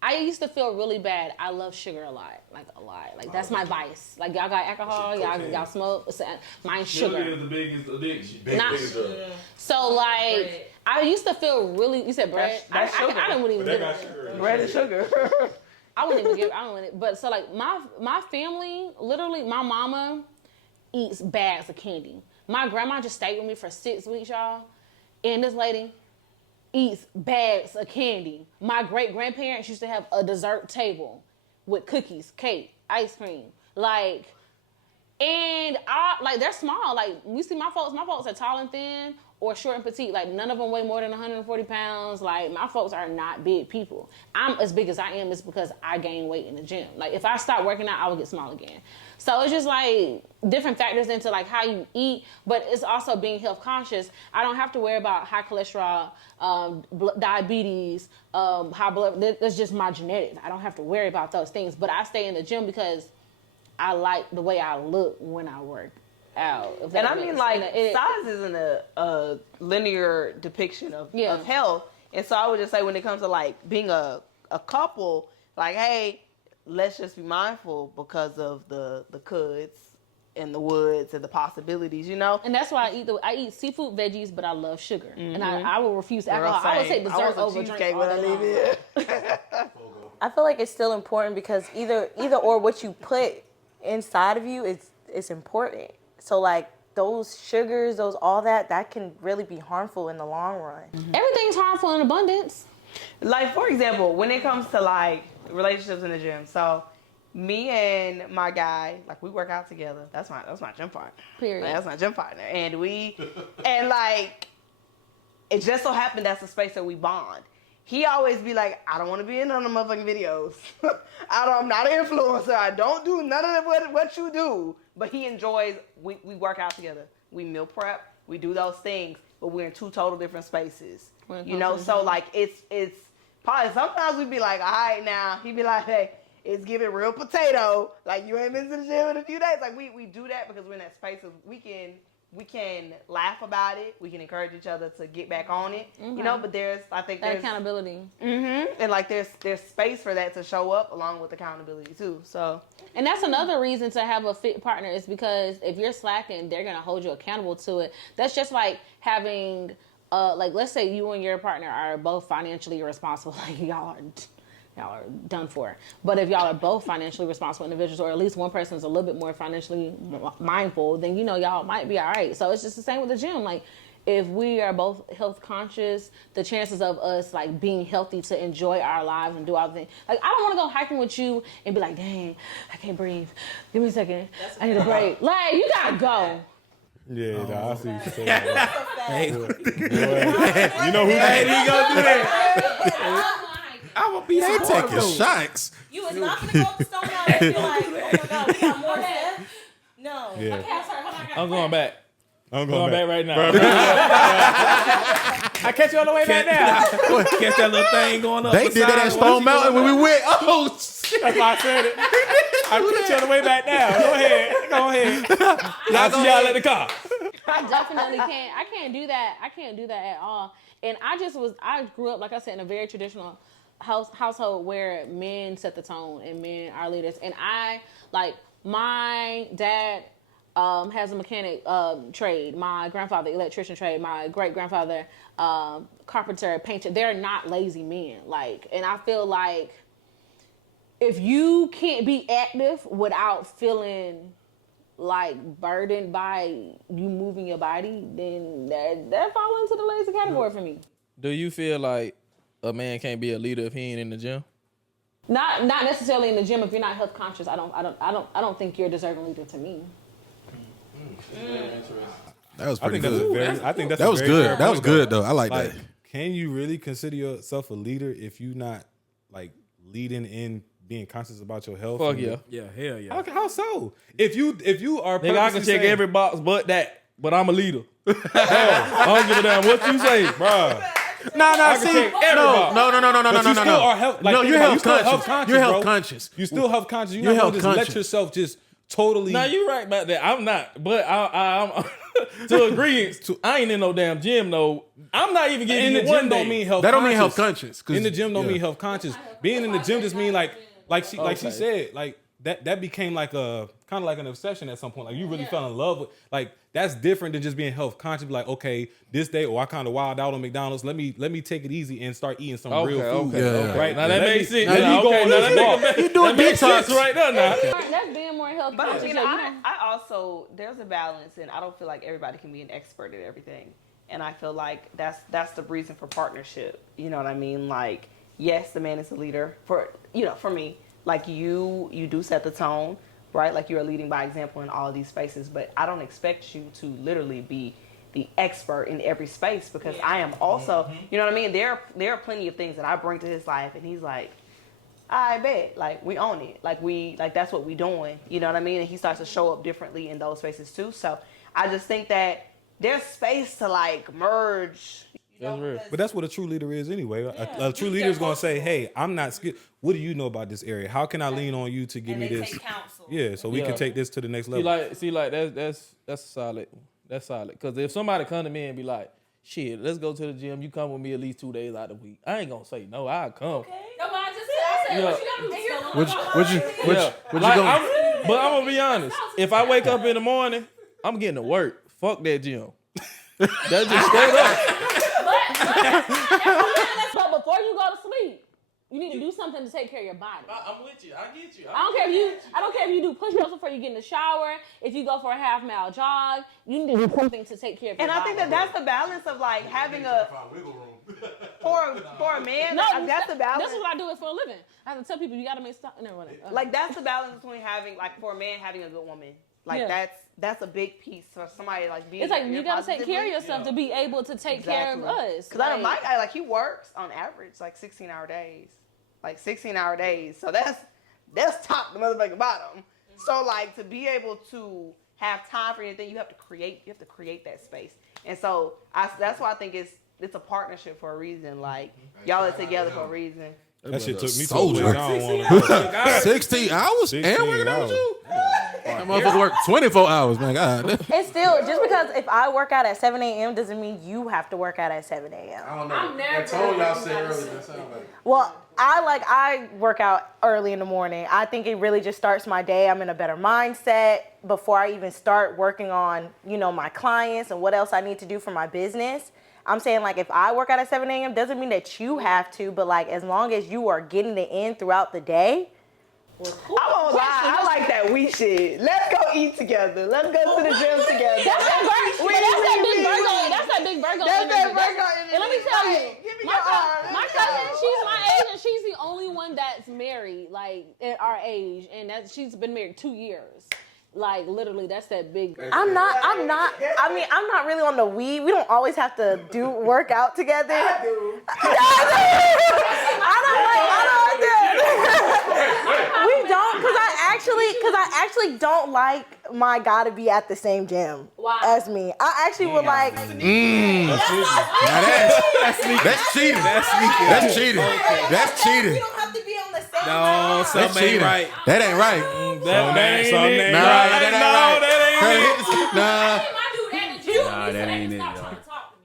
I used to feel really bad. I love sugar a lot. Like that's my vice. Like y'all got alcohol, y'all smoke. Mine's sugar. Sugar is the biggest addiction. So like, I used to feel really. You said bread. That's sugar. I don't even. Bread and sugar. I wouldn't even give. I don't want it. But so like my family, literally, my mama eats bags of candy. My grandma just stayed with me for 6 weeks, y'all, and this lady eats bags of candy. My great grandparents used to have a dessert table with cookies, cake, ice cream, like, and they're small. Like you see my folks are tall and thin or short and petite. Like none of them weigh more than 140 pounds. Like my folks are not big people. I'm as big as I am is because I gain weight in the gym. Like if I stop working out, I will get small again. So it's just like different factors into like how you eat, but it's also being health conscious. I don't have to worry about high cholesterol, diabetes, high blood. That's just my genetics. I don't have to worry about those things. But I stay in the gym because I like the way I look when I work out. And I mean, like, size isn't a linear depiction of health. And so I would just say when it comes to like being a couple, like, hey, let's just be mindful because of the coulds and the woulds and the possibilities, you know? And that's why I eat seafood, veggies, but I love sugar. And I will refuse alcohol. I will take dessert over drink all day long. I feel like it's still important because either or what you put inside of you is important. So like those sugars, all that can really be harmful in the long run. Everything's harmful in abundance. Like for example, when it comes to like relationships in the gym, so me and my guy, like we work out together. That's my gym partner. Period. Like, that's my gym partner, and like it just so happened that's the space that we bond. He always be like, I don't want to be in none of the motherfucking videos. I'm not an influencer. I don't do none of what you do. But he enjoys, we work out together. We meal prep. We do those things. But we're in two total different spaces. You know, so like it's probably sometimes we'd be like, all right now. He'd be like, hey, it's giving real potato. Like you ain't been to the gym in a few days. Like we do that because we're in that space of we can laugh about it. We can encourage each other to get back on it. Okay. You know, but there's accountability. And like there's space for that to show up along with accountability too. So and that's another reason to have a fit partner is because if you're slacking, they're gonna hold you accountable to it. That's just like having like let's say you and your partner are both financially irresponsible, like y'all are done for. But if y'all are both financially responsible individuals, or at least one person is a little bit more financially mindful, then you know y'all might be all right. So it's just the same with the gym. Like if we are both health conscious, the chances of us like being healthy to enjoy our lives and do all the things. Like I don't want to go hiking with you and be like, dang, I can't breathe. Give me a second. I need a break. Like you gotta go. Yeah, I see what you're saying. Hey, you know who he gonna do that? I'm gonna be They taking shots. You was not gonna go up the stone wall and be like, oh my God, we got more steps. No. Yeah. Okay, sorry. I'm going back. I'm Going back right now. I catch you on the way back now. Catch that little thing going up. They did that at Stone Mountain when we went. Oh shit! That's why I said it. I catch you on the way back now. Go ahead. I'll see y'all at the car. I definitely can't. I can't do that. I can't do that at all. And I grew up, like I said, in a very traditional household where men set the tone and men are leaders. And my dad has a mechanic trade. My grandfather, electrician trade. My great grandfather, carpenter, painter. They're not lazy men. Like, and I feel like if you can't be active without feeling like burdened by you moving your body, then that falls into the lazy category for me. Do you feel like a man can't be a leader if he ain't in the gym? Not necessarily in the gym. If you're not health conscious, I don't think you're a deserving leader to me. That was pretty good. That was good. That was good though. I like that. Can you really consider yourself a leader if you're not like leading in being conscious about your health. Fuck and yeah. Yeah, hell yeah. How so? If you are Nigga, I can purposely check saying, every box but that. But I'm a leader. I don't give a damn what you say. bruh. No, I can check every box. no. But you still are health. Like, No, think you're about it, health conscious. You're health bro. conscious. You still health conscious. You're You're not health gonna just let conscious. yourself just totally. Now you right about that. I'm not, but I'm to agree. I ain't in no damn gym. No, I'm not even getting in the it gym one day. don't mean health. That don't mean health conscious. conscious. 'cause- In the gym don't yeah. mean health conscious. Being in the gym just mean like she Okay. said, like that became like a kind of like an obsession at some point. Like you really fell in love with, like that's different than just being health conscious. Like, okay, this day, I kind of wild out on McDonald's. Let me take it easy and start eating some real food. Yeah. Right Now that Let makes me- sense. Let me go on this walk. You doing That makes detox sense right there now. That's being more health But conscious. you Yeah, know, you know. I also there's a balance, and I don't feel like everybody can be an expert at everything. And I feel like that's the reason for partnership. You know what I mean? Like, yes, the man is the leader for me. Like you do set the tone, right? Like you are leading by example in all of these spaces. But I don't expect you to literally be the expert in every space because I am also. You know what I mean? There are plenty of things that I bring to his life, and he's like, I bet, like we own it, like that's what we doing, you know what I mean? And he starts to show up differently in those spaces too. So I just think that there's space to like merge. That's real. But that's what a true leader is anyway. A true leader is going to say, hey, I'm not skilled. What do you know about this area? How can I lean on you to give me they this? take counsel. Yeah, so we Yeah. can take this to the next level. See, like that's solid. That's solid. Because if somebody come to me and be like, shit, let's go to the gym. You come with me at least 2 days out of the week. I ain't gonna say no. I'll come. No, but I said, Yeah. what you gotta do is tell them What you Like, going? but I'm gonna be honest. If I wake up in the morning, I'm getting to work. Fuck that gym. That's just straight up. But before you go to sleep, you need to do something to take care of your body. I'm with you. I get you. I don't care if you do push-ups before you get in the shower. If you go for a half-mile jog, you need to do something to take care of your And body. I think that's the balance of like having a for a man. No, that's the balance. This is what I do it for a living. I have to tell people you gotta make stuff. Never mind. Like that's the balance between having like for a man having a good woman. Like Yeah. that's a big piece for somebody like being. It's like you gotta take care of yourself to be able to take care of us. Because I know my guy, like he works on average like 16-hour days, like 16-hour days. So that's top the motherfucking bottom. So like to be able to have time for anything, you have to create that space. And so that's why I think it's a partnership for a reason. Like y'all are together for a reason. That shit took me to a Soldier. place I don't want to 16 hours? 16 and working out hours. with you? That motherfucker work 24 hours, man. God. It's still just because if I work out at 7 a.m. doesn't mean you have to work out at 7 a.m. I don't know. I'm never That tone y'all gonna said do earlier, that. that sound like. Well, I work out early in the morning. I think it really just starts my day. I'm in a better mindset before I even start working on, my clients and what else I need to do for my business. I'm saying like if I work out at 7 a.m. doesn't mean that you have to, but like as long as you are getting it in throughout the day. I won't lie, I like that we shit. Let's go eat together. Let's go to the gym together. That's that big Virgo. That's that big Virgo That's that energy. Virgo energy. And let me tell you, Right. Give me my your arm. my cousin, she's my age, and she's the only one that's married, like at our age, and she's been married 2 years. Like literally, that's that big. I'm not really on the weed. We don't always have to work out together. I do. I don't like that. We don't, because I actually don't like my guy to be at the same gym as me. I actually would like. Now that's cheating. That's cheating. That's cheating. You don't have to be on the same No, level. something That's ain't cheating. right. That ain't right. That ain't something it. ain't Nah, right. that ain't right. That ain't it, y'all.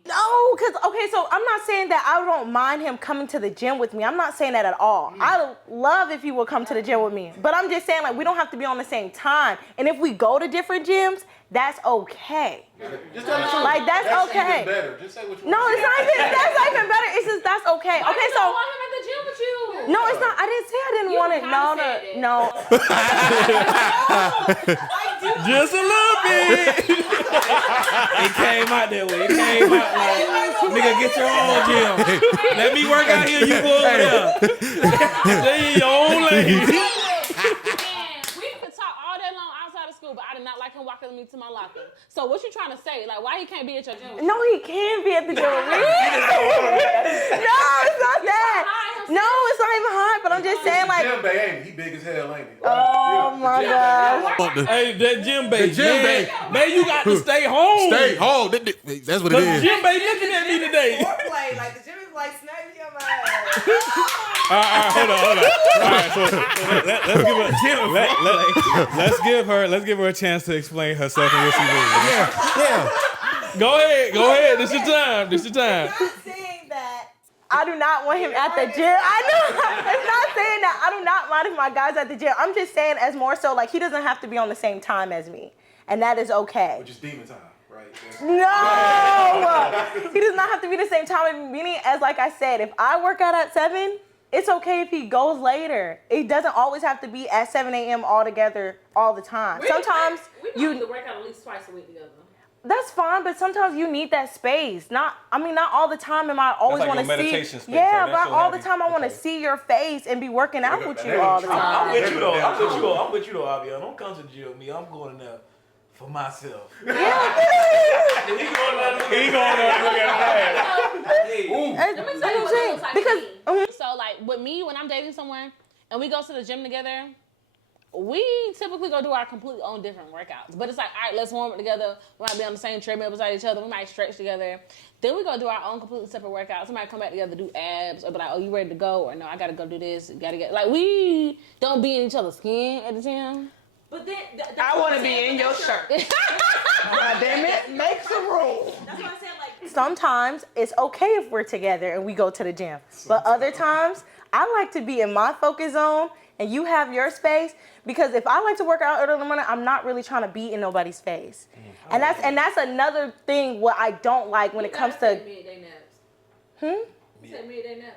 No, because, so I'm not saying that I don't mind him coming to the gym with me. I'm not saying that at all. I love if he would come to the gym with me. But I'm just saying, like, we don't have to be on the same time. And if we go to different gyms, that's okay. Like, that's okay. Better. Just say what you No, it's not even, that's not even better. It's just, that's okay. Why Okay, you so. don't want him at the gym with you? No, it's not. I didn't say I didn't want it. No. Just a little bit. It came out that way. It came out like, nigga, get your own gym. Let me work out here. You go over there. Stay your own lane. Man, we could talk all day long outside of school, but I did not like him walking me to my locker. So what you trying to say? Like, why he can't be at your gym? No, he can be at the gym with me. No, it's not that. No, it's not even hot, but I'm just saying, like, Jim Bay, ain't he? He big as hell, ain't he? oh my God. Hey, that Jim Bay. The Jim Bay. Man, you got to stay home. Stay home. That's what it is. Jim Bay looking at me today. Foreplay, like the gym is like snap me on my ass. All right, hold on. All right, so let's give her a chance to explain herself and what she means. Yeah. Go ahead. This your time. I'm saying that. I do not want him at the gym. I know. It's not saying that. I do not mind if my guy's at the gym. I'm just saying as more so like he doesn't have to be on the same time as me. And that is okay. Which is demon time, right? No! He does not have to be the same time as me. Meaning, as like I said, if I work out at 7, it's okay if he goes later. It doesn't always have to be at 7 a.m. all together all the time. Sometimes we need to work out at least twice a week together. That's fine, but sometimes you need that space. Not all the time am I always like want to your see. meditation space, Yeah, right? That's but your all the hobby. time I want to see your face and be working out with you that all ain't the true. time. I'm with you though. I'm with you though, Avion. Don't come to the gym with me. I'm going there for myself. He going there to look at Let me tell you what it looks like Because for me. So like with me, when I'm dating someone and we go to the gym together, we typically go do our completely own different workouts. But it's like, all right, let's warm up together. We might be on the same treadmill beside each other. We might stretch together. Then we go do our own completely separate workouts. We might come back together, do abs, or be like, oh, you ready to go? Or no, I got to go do this. Gotta get, like, we don't be in each other's skin at the gym. But then I want to be in your shirt. God damn it, make some room. That's what I said. Like Sometimes it's okay if we're together and we go to the gym. But other times, I like to be in my focus zone and you have your space. Because if I like to work out early in the morning, I'm not really trying to be in nobody's face. And that's another thing what I don't like when it comes to midday naps. You said midday naps.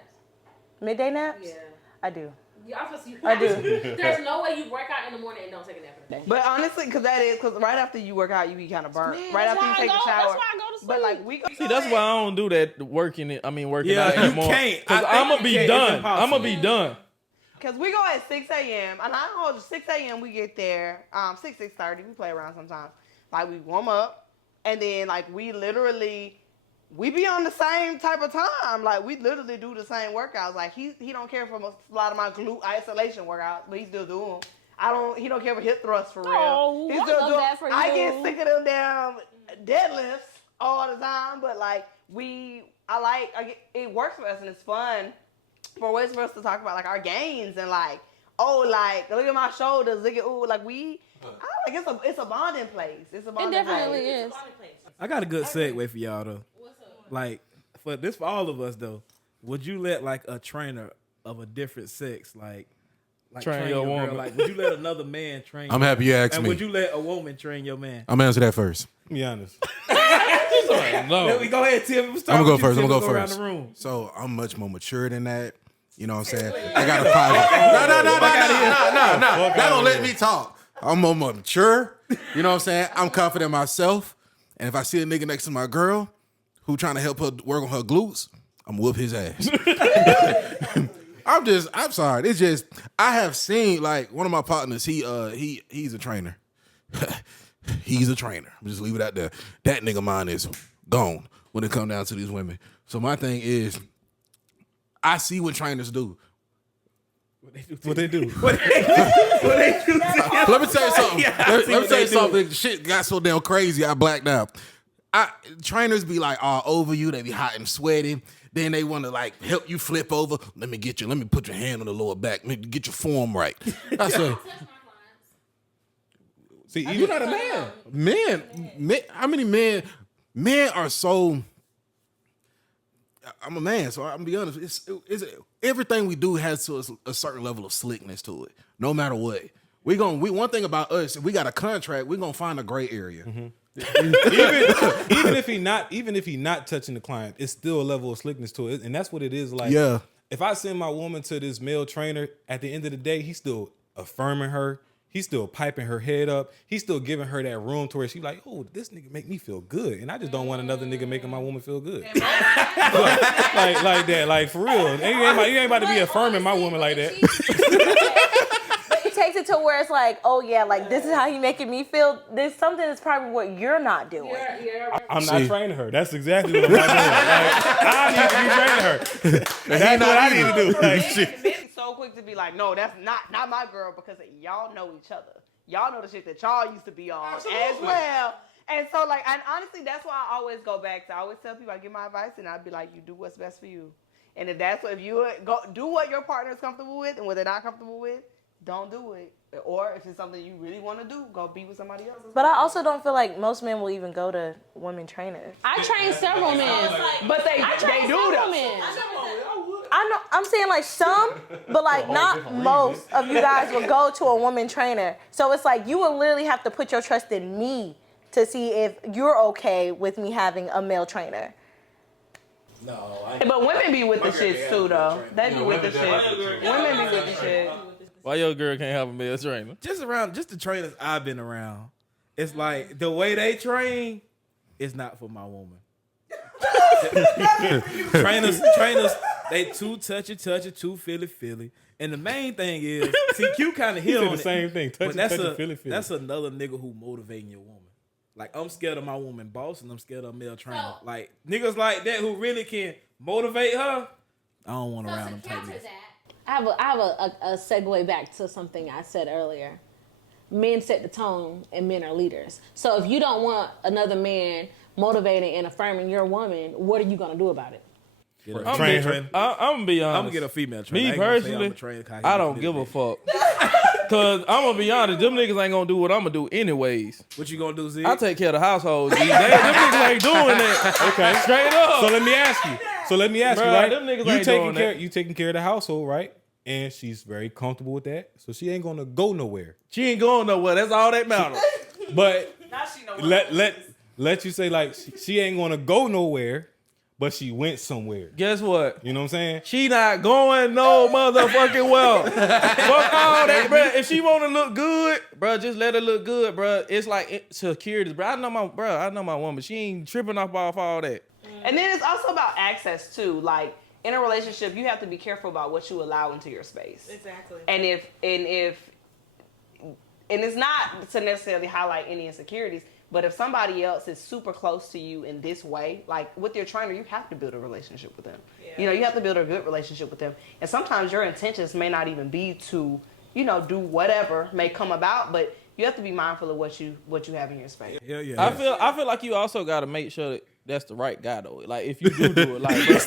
midday naps. Yeah. I do. Yeah, I do. There's no way you work out in the morning and don't take a nap in the day. But honestly, because right after you work out, you be kind of burnt. Man, right that's after you why take I a go- shower. that's why I go to sleep. But like we go. See, that's why I don't do that working out in the you morning. can't. Because I I'm going to think be you can't. It's done. I'm impossible. going to be done. Because we go at 6 a.m. And I hold you 6 a.m. we get there. 6:30. We play around sometimes. Like we warm up. And then like we be on the same type of time. Like we literally do the same workouts. Like he don't care for a lot of my glute isolation workouts, but he still do them. He don't care for hip thrusts for real. Oh, He I still love do 'em. that for I you. get sick of them damn deadlifts all the time, but like it works for us and it's fun for ways for us to talk about like our gains and like, oh, like look at my shoulders, look at it's a bonding place. It's a It bonding definitely place. is. I got a good segue for y'all though. What's up? Like for all of us though, would you let like a trainer of a different sex like Train your girl? woman. Like would you let another man train? I'm you? happy you asked And me. would you let a woman train your man? I'm gonna answer that first. Be honest. No. Let me go ahead, Tim. I'm gonna go first. I'm gonna go Around first. the room. So I'm much more mature than that. You know what I'm saying? I got a private. No. That don't let me talk. I'm more mature. You know what I'm saying? I'm confident in myself. And if I see a nigga next to my girl who trying to help her work on her glutes, I'm gonna whoop his ass. I'm sorry. It's just I have seen like one of my partners. He's a trainer. He's a trainer. Just leave it out there. That nigga mine is gone when it come down to these women. So my thing is, I see what trainers do. What they do? Let me tell you something. Let me tell you something. Shit got so damn crazy, I blacked out. Trainers be like all over you. They be hot and sweaty. Then they want to like help you flip over. Let me put your hand on the lower back. Let me get your form right. I said, See, You're not a man. men, how many men are so, I'm a man, so I'm gonna be honest. It's everything we do has a certain level of slickness to it, no matter what. One thing about us, if we got a contract, we're gonna find a gray area. even if he not touching the client, it's still a level of slickness to it, and that's what it is. Like, Yeah. if I send my woman to this male trainer, at the end of the day, he's still affirming her. He's still piping her head up. He's still giving her that room to where she's like, oh, this nigga make me feel good. And I just don't want another nigga making my woman feel good. like that. Like, for real. You ain't about to be affirming my woman like that. But it takes it to where it's like, oh yeah, like this is how he making me feel. There's something that's probably what you're not doing. I'm not training her. That's exactly what I'm not doing. Like, I need to be training her. That's what I need to do. Like, shit. Men so quick to be like, no, that's not my girl, because y'all know each other. Y'all know the shit that y'all used to be on as well. And so, like, and honestly, that's why I always go back to. I always tell people, I give my advice, and I'd be like, you do what's best for you. And if that's what, if you go do what your partner is comfortable with, and what they're not comfortable with, don't do it. Or if it's something you really want to do, go be with somebody else. But I also don't feel like most men will even go to women trainers. I train several men, But they do several that. men. I know. I'm saying like some, but like not most of you guys will go to a woman trainer. So it's like you will literally have to put your trust in me to see if you're okay with me having a male trainer. No, But women be with the shits too, though. They be with the shit. Women be with the shit. Why your girl can't have a male trainer? Just the trainers I've been around, it's like the way they train is not for my woman. trainers, they too touchy, too feely. And the main thing is, see, Q kind of hit on the it, same thing. but that's Philly. that's another nigga who motivating your woman. Like, I'm scared of my woman boss, and I'm scared of a male trainer. Like, niggas like that who really can motivate her, I don't want around them type niggas. I have a segue back to something I said earlier. Men set the tone, and men are leaders. So if you don't want another man motivating and affirming your woman, what are you gonna do about it? I'm gonna be honest. I'm gonna get a female trainer. Me personally, I don't give a fuck. Cause I'm gonna be honest, them niggas ain't gonna do what I'm gonna do anyways. What you gonna do, Z? I take care of the household. Them niggas ain't doing that. Okay. Straight up. So let me ask you. Bruh, Right? them niggas You ain't taking doing care. that. You taking care of the household, right? And she's very comfortable with that, so she ain't gonna go nowhere. She ain't going nowhere. That's all that matters. But Now she know what let you say like she ain't gonna go nowhere, but she went somewhere. Guess what? You know what I'm saying? She not going no motherfucking well. Fuck all that, bro. If she want to look good, bro, just let her look good, bro. It's like security, bro. I know my woman. She ain't tripping off all that. And then it's also about access too. Like in a relationship, you have to be careful about what you allow into your space. Exactly. And it's not to necessarily highlight any insecurities, but if somebody else is super close to you in this way, like with your trainer, you have to build a relationship with them. Yeah. You know, you have to build a good relationship with them. And sometimes your intentions may not even be to, you know, do whatever may come about, but you have to be mindful of what you have in your space. Hell yeah. I feel like you also got to make sure that that's the right guy though. Like if you do it, like bro.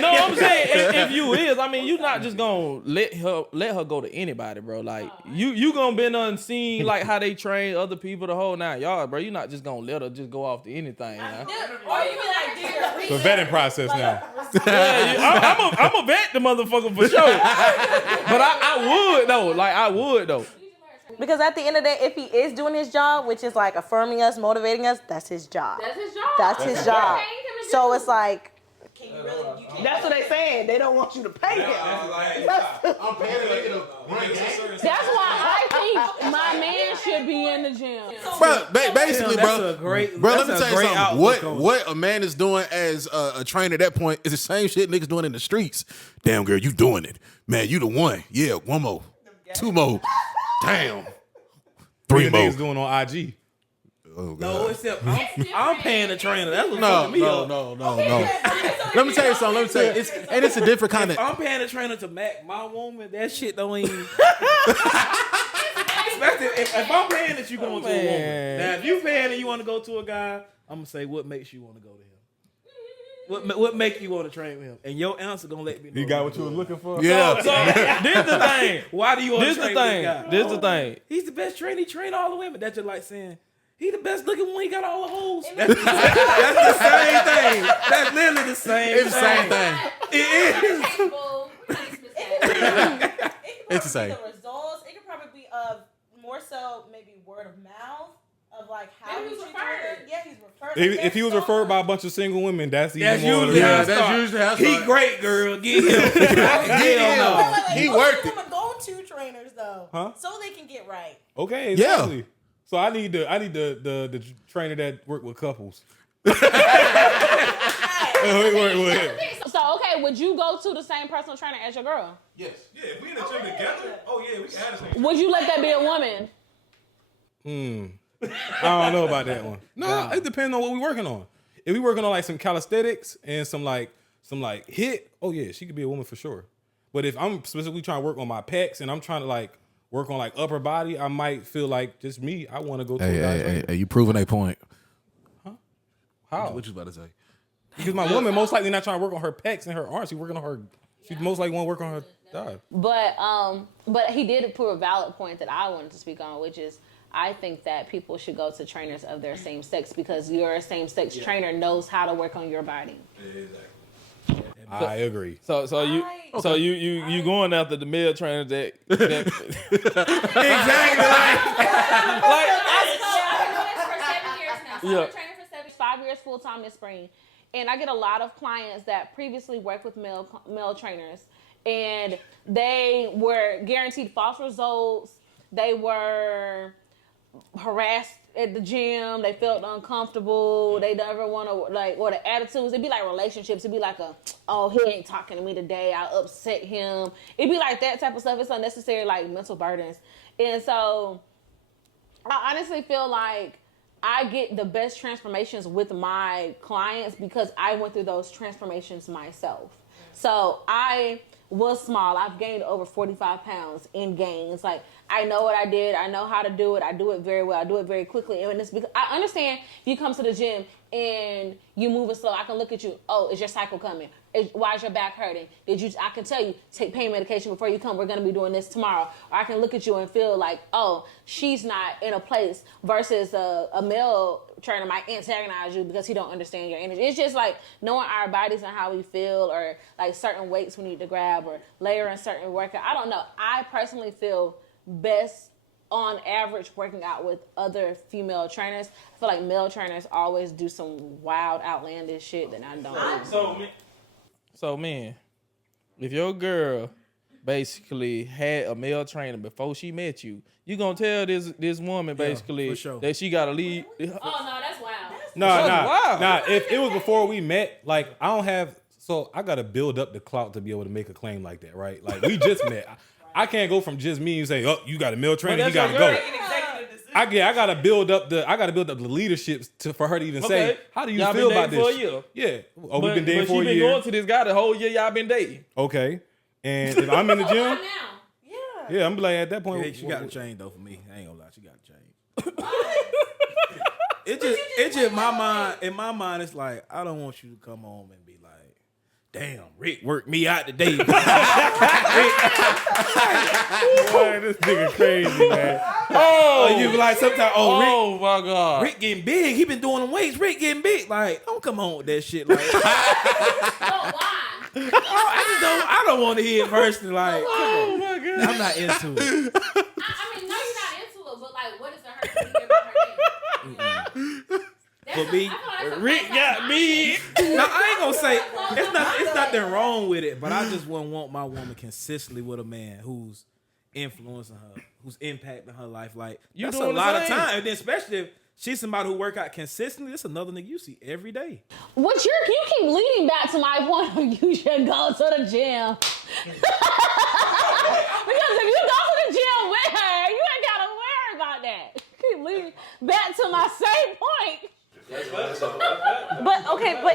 No, I'm saying if you is, I mean, you not just gonna let her go to anybody, bro. Like you gonna been unseen like how they train other people the whole 9 yards, bro. You not just gonna let her just go off to anything. Or you be like, dear, It's a vetting process now. Yeah, I'm a vet the motherfucker for sure. But I would though. Because at the end of the day, if he is doing his job, which is like affirming us, motivating us, that's his job. That's his job. So it's like, can you really? You can't. That's what they saying. They don't want you to pay him. I'm paying a nigga to bring it. That's why I think my man should be in the gym. Bro, basically, That's bro. a great- Bro, let that's me a tell you great something. outlook on it. What a man is doing as a trainer at that point is the same shit niggas doing in the streets. Damn, girl, you doing it. Man, you the one. Yeah, one more. 2 more. Damn. 3 more. Niggas doing on IG. Oh, God. No, except I'm paying the trainer. That's what No. fucking me up. Let me tell you something. It's a different kind If of. I'm paying the trainer to Mac my woman, that shit don't even. Especially if I'm paying that you going to a woman. Now, if you paying and you want to go to a guy, I'm gonna say what makes you want to go to him. What make you want to train with him? And your answer gonna let me know. You got what you was looking for? Yeah. So this the thing. Why do you want This to the train with this thing. guy? This the thing. He's the best trainer. He train all the women. That's just like saying he the best looking one. He got all the hoes. That's the same thing. That's literally the same. It's the same thing. It is. It's the same. The results. It could probably be more so maybe word of mouth of like how Maybe he he's treats referred. women. Yeah, he's referred. If he was referred by a bunch of single women, that's even That's more. usually how it that's starts. usually how it He starts. great, girl. Get him. Hell no. He worked it. Women go to trainers though, Huh? so they can get right. Okay, Yeah. exactly. So I need the trainer that work with couples. So okay, would you go to the same personal trainer as your girl? Yes. Yeah, if we in the gym together, oh yeah, we can have the same. Would you let that be a woman? I don't know about that one. No, it depends on what we're working on. If we working on like some calisthenics and some hit, oh yeah, she could be a woman for sure. But if I'm specifically trying to work on my pecs and I'm trying to like work on like upper body, I might feel like just me. I want to go to a guy's Hey, you proving a point. How? What you about to say? Because my woman most likely not trying to work on her pecs and her arms. She's working on her. She most likely want to work on her thigh. But he did prove a valid point that I wanted to speak on, which is I think that people should go to trainers of their same sex because your same sex trainer knows how to work on your body. Exactly. I agree. So you going after the male trainers that Exactly. I've been training for 5 years full time this spring, and I get a lot of clients that previously worked with male trainers, and they were guaranteed false results. They were harassed at the gym. They felt uncomfortable. They never want to or the attitudes. It'd be like relationships. It'd be like he ain't talking to me today. I upset him. It'd be like that type of stuff. It's unnecessary like mental burdens, and so I honestly feel like I get the best transformations with my clients because I went through those transformations myself. So I was small. I've gained over 45 pounds in gains. Like, I know what I did. I know how to do it. I do it very well. I do it very quickly. And it's because I understand if you come to the gym and you moving slow, I can look at you. Oh, is your cycle coming? Why is your back hurting? I can tell you, take pain medication before you come. We're going to be doing this tomorrow. Or I can look at you and feel like, oh, she's not in a place versus a male trainer might antagonize you because he don't understand your energy. It's just like knowing our bodies and how we feel, or like certain weights we need to grab, or layering certain workout. I don't know. I personally feel best on average working out with other female trainers. I feel like male trainers always do some wild, outlandish shit that I don't do. So man, if your girl basically had a male trainer before she met you, you gonna tell this woman basically for sure. that she gotta leave. Oh no, that's wild. Nah. If it was before we met, like I don't have, so I gotta build up the clout to be able to make a claim like that, right? Like we just met. I can't go from just me and say, "Oh, you got a male trainer, you gotta go." I gotta build up the leadership for her to even say, "How do you feel about this?" For a year. Yeah. Oh, we've been dating for a But she been year. going to this guy the whole year y'all been dating. Okay. And if I'm in the gym, yeah, I'm like at that point. Yeah, she got a chain though for me. I ain't gonna lie, she got a chain. It just my mind. In my mind, it's like I don't want you to come home and be like, "Damn, Rick worked me out today." Boy, this nigga crazy, man. Oh, you be like sometimes. Oh my God, Rick getting big. He been doing them weights. Rick getting big. Like, don't come on with that shit. Like, Why? I don't want to hear it personally. Like, oh my God, I'm not into it. I mean, no, you're not into it, but like, what is the hurt to hear about her name? For me, Rick got me. No, I ain't gonna say it's nothing wrong with it, but I just wouldn't want my woman consistently with a man who's influencing her, who's impacting her life. Like, that's a doing the lot of same. time. And then especially if she's somebody who work out consistently, that's another nigga you see every day. What you keep leading back to my point of you should go to the gym. Because if you go to the gym with her, you ain't gotta worry about that. Keep leading back to my same point. But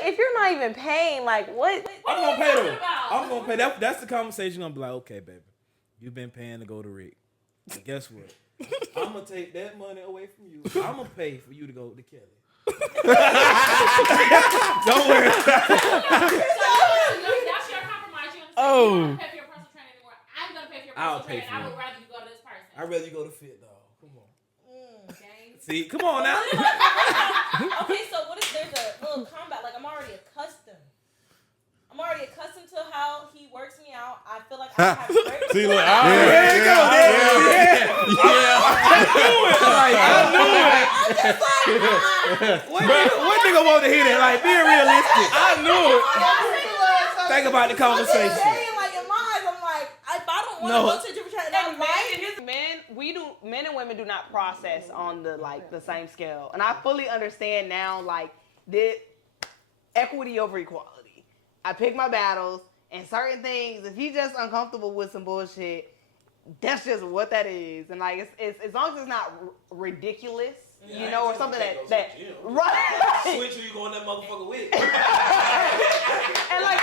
if you're not even paying, like what? I'm gonna pay though. I'm gonna pay. That's the conversation. I'm like, okay, baby, you've been paying to go to Rick. But guess what? I'm gonna take that money away from you. I'm gonna pay for you to go to Kelly. Don't worry. That's your compromise. You understand? Oh. You don't pay for your personal trainer anymore. I'm gonna pay for your I'll personal pay trainer. for I would it. rather you go to this person. I'd rather you go to Fit Dog. Come on. James. See, come on now. Okay, so what if there's a little combat? Like I'm already accustomed to how he works me out. I feel like I have great. See, look, What nigga want to hear that? Like, being realistic. I knew it. Think about the conversation. Like in my eyes, I'm like, if I don't want to go to a different trainer, Men and women do not process on the same scale, and I fully understand now, like the equity over equality. I pick my battles, And certain things, if he just uncomfortable with some bullshit, that's just what that is. And like, it's as long as it's not ridiculous, you know, or something that right. Switch who you going that motherfucker with. And like,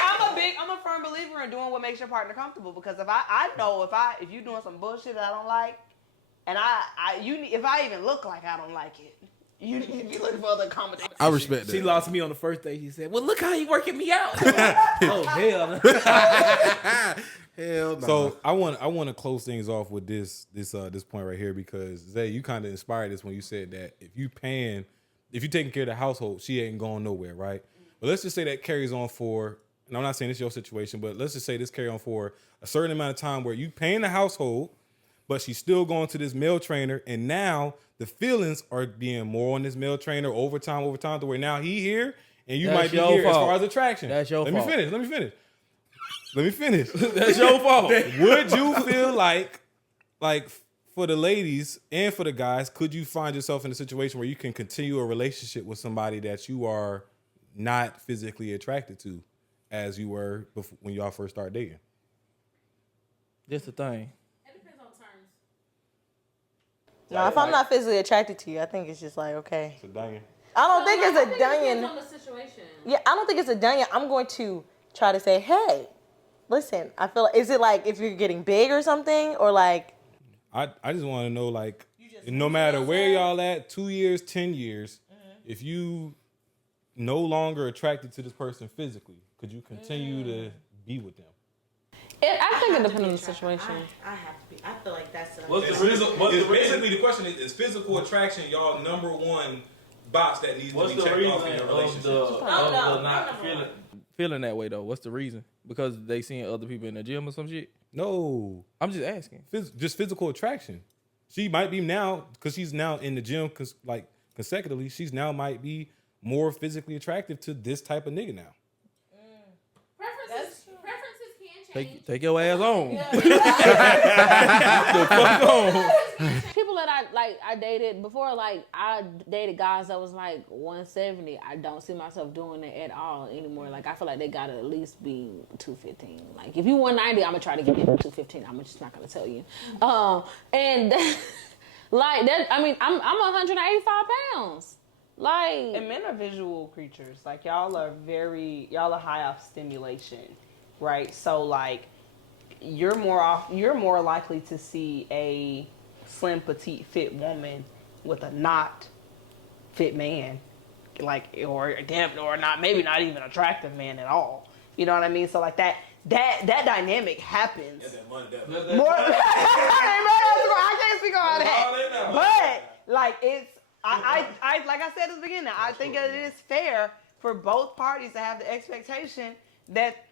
I'm a firm believer in doing what makes your partner comfortable, because I know if you doing some bullshit that I don't like, and if I even look like I don't like it, you need to be looking for other accommodations. I respect that. She lost me on the first day. She said, "Well, look how he working me out." Oh hell! No. Hell no. So I want to close things off with this point right here, because Zay, you kind of inspired this when you said that if you taking care of the household, she ain't going nowhere, right? But let's just say that carries on for, and I'm not saying it's your situation, but let's just say this carry on for a certain amount of time where you paying the household, but she's still going to this male trainer, and now the feelings are being more on this male trainer over time to where now he here and you might be your here fault. as far as attraction. That's your fault. Let me finish. That's your fault. Would you feel like for the ladies and for the guys, could you find yourself in a situation where you can continue a relationship with somebody that you are not physically attracted to as you were before, when y'all first started dating? Just the thing. It depends on terms. No, if I'm not physically attracted to you, I think it's just like, okay. So dang. I don't think it's a Depends dunion. on the situation. Yeah, I don't think it's a dunion. I'm going to try to say, hey, listen, I feel like, is it like if you're getting big or something, or like? I just want to know, like, no matter where y'all at, 2 years, 10 years, if you no longer attracted to this person physically, could you continue to be with them? I think it depends on the situation. I have to be. I feel like that's a. Basically, the question is physical attraction y'all number one box that needs What's to be the checked reason off in your of relationship? the not feeling? feeling that way though? What's the reason? Because they seeing other people in the gym or some shit? No, I'm just asking. Just physical attraction. She might be now, because she's now in the gym, like consecutively, she's now might be more physically attractive to this type of nigga now. Preferences can change. Take your ass on. The fuck on. People that I dated before, like I dated guys that was like 170. I don't see myself doing it at all anymore. Like I feel like they gotta at least be 215. Like if you 190, I'm gonna try to get you 215. I'm just not gonna tell you. And like that. I mean, I'm 185 pounds. Like, and men are visual creatures. Like y'all are high off stimulation, right? So like you're more likely to see a slim, petite, fit woman with a not fit man, like or not, maybe not even attractive man at all. You know what I mean? So like that dynamic happens. More. I can't speak on that, but like it's. I like I said at the beginning, I think that it is fair for both parties to have the expectation that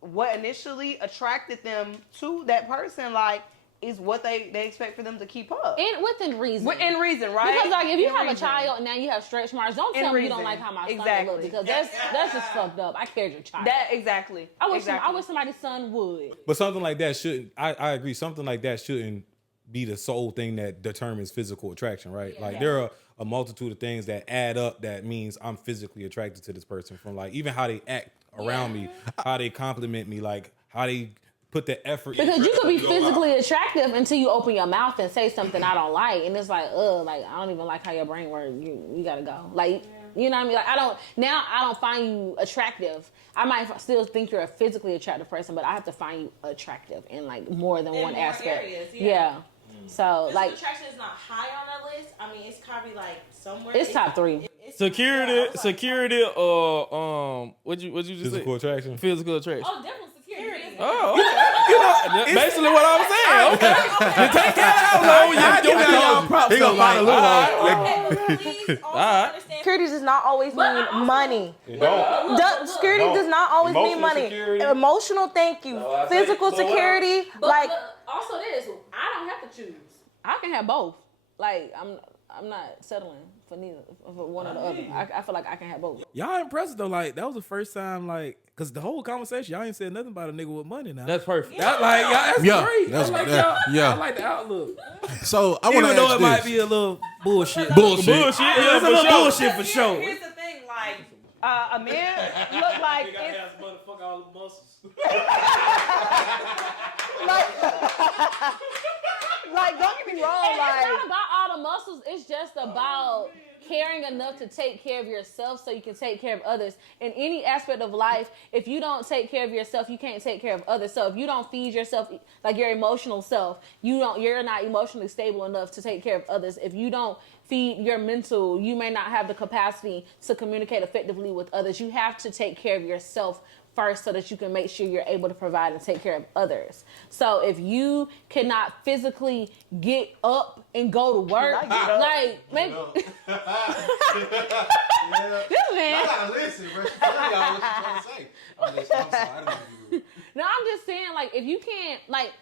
what initially attracted them to that person, like, is what they expect for them to keep up. Within reason. Within reason, right? Because like if you have a child and now you have stretch marks, don't tell me you don't like how my son looks, because that's just fucked up. I carried your child. Exactly. I wish somebody's son would. But something like that shouldn't. I agree. Something like that shouldn't be the sole thing that determines physical attraction, right? Yeah. Like there are a multitude of things that add up that means I'm physically attracted to this person, from like even how they act around me, how they compliment me, like how they put the effort. Because you could be physically attractive until you open your mouth and say something I don't like, and it's like, like I don't even like how your brain works. You gotta go. Like, you know what I mean? Like I don't find you attractive. I might still think you're a physically attractive person, but I have to find you attractive in like more than one aspect. Areas, yeah. So physical like attraction is not high on that list. I mean, it's probably like somewhere. It's top 3. Security, or what you just physical say? attraction. Physical attraction. Oh, definitely security. Oh, okay. You know, basically what I'm saying. Okay. You take that out low. He gonna find a loophole. All right. Security does not always mean money. Security No. does not always mean Emotional money. security. Emotional, thank you. Physical security, But also this, I don't have to choose. I can have both. Like I'm not settling for neither, for one or the other. I feel like I can have both. Y'all impressed though. Like that was the first time, like, cause the whole conversation y'all ain't said nothing about a nigga with money now. That's perfect. That's great. That's I like that, I like the outlook. So I want to Even though ask it might this. be a little bullshit. Bullshit. Yeah, it's a little bullshit for sure. Here's the thing, like, A man look like it's motherfucker all the muscles. like don't get me wrong, And like it's not about all the muscles. It's just about caring enough to take care of yourself so you can take care of others. In any aspect of life, if you don't take care of yourself, you can't take care of others. So if you don't feed yourself, like your emotional self, you're not emotionally stable enough to take care of others. If you don't feed your mental, you may not have the capacity to communicate effectively with others. You have to take care of yourself first so that you can make sure you're able to provide and take care of others. So if you cannot physically get up and go to work, like maybe this man. I gotta listen, bro. She telling y'all what she's trying to say. I'm sorry, I didn't do it. No, I'm just saying, like, if you can't, like,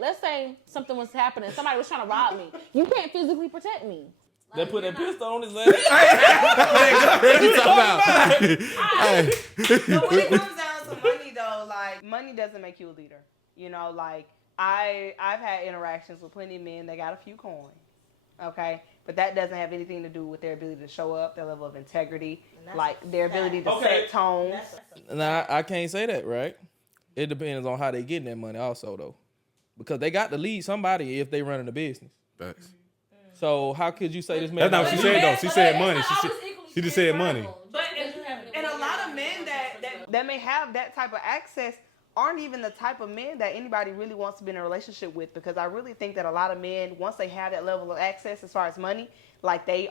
let's say something was happening, somebody was trying to rob me, you can't physically protect me. They put that pistol on his leg. What you talking about? But when it comes down to money, though, like money doesn't make you a leader. You know, like I've had interactions with plenty of men that got a few coins, okay, but that doesn't have anything to do with their ability to show up, their level of integrity, like their ability to set tones. Nah, I can't say that, right? It depends on how they getting that money, also though, because they got to lead somebody if they running a business. Facts. So how could you say this man? That's not what she said though. She said money. She just said money. But and a lot of men that may have that type of access aren't even the type of men that anybody really wants to be in a relationship with, because I really think that a lot of men, once they have that level of access as far as money, like they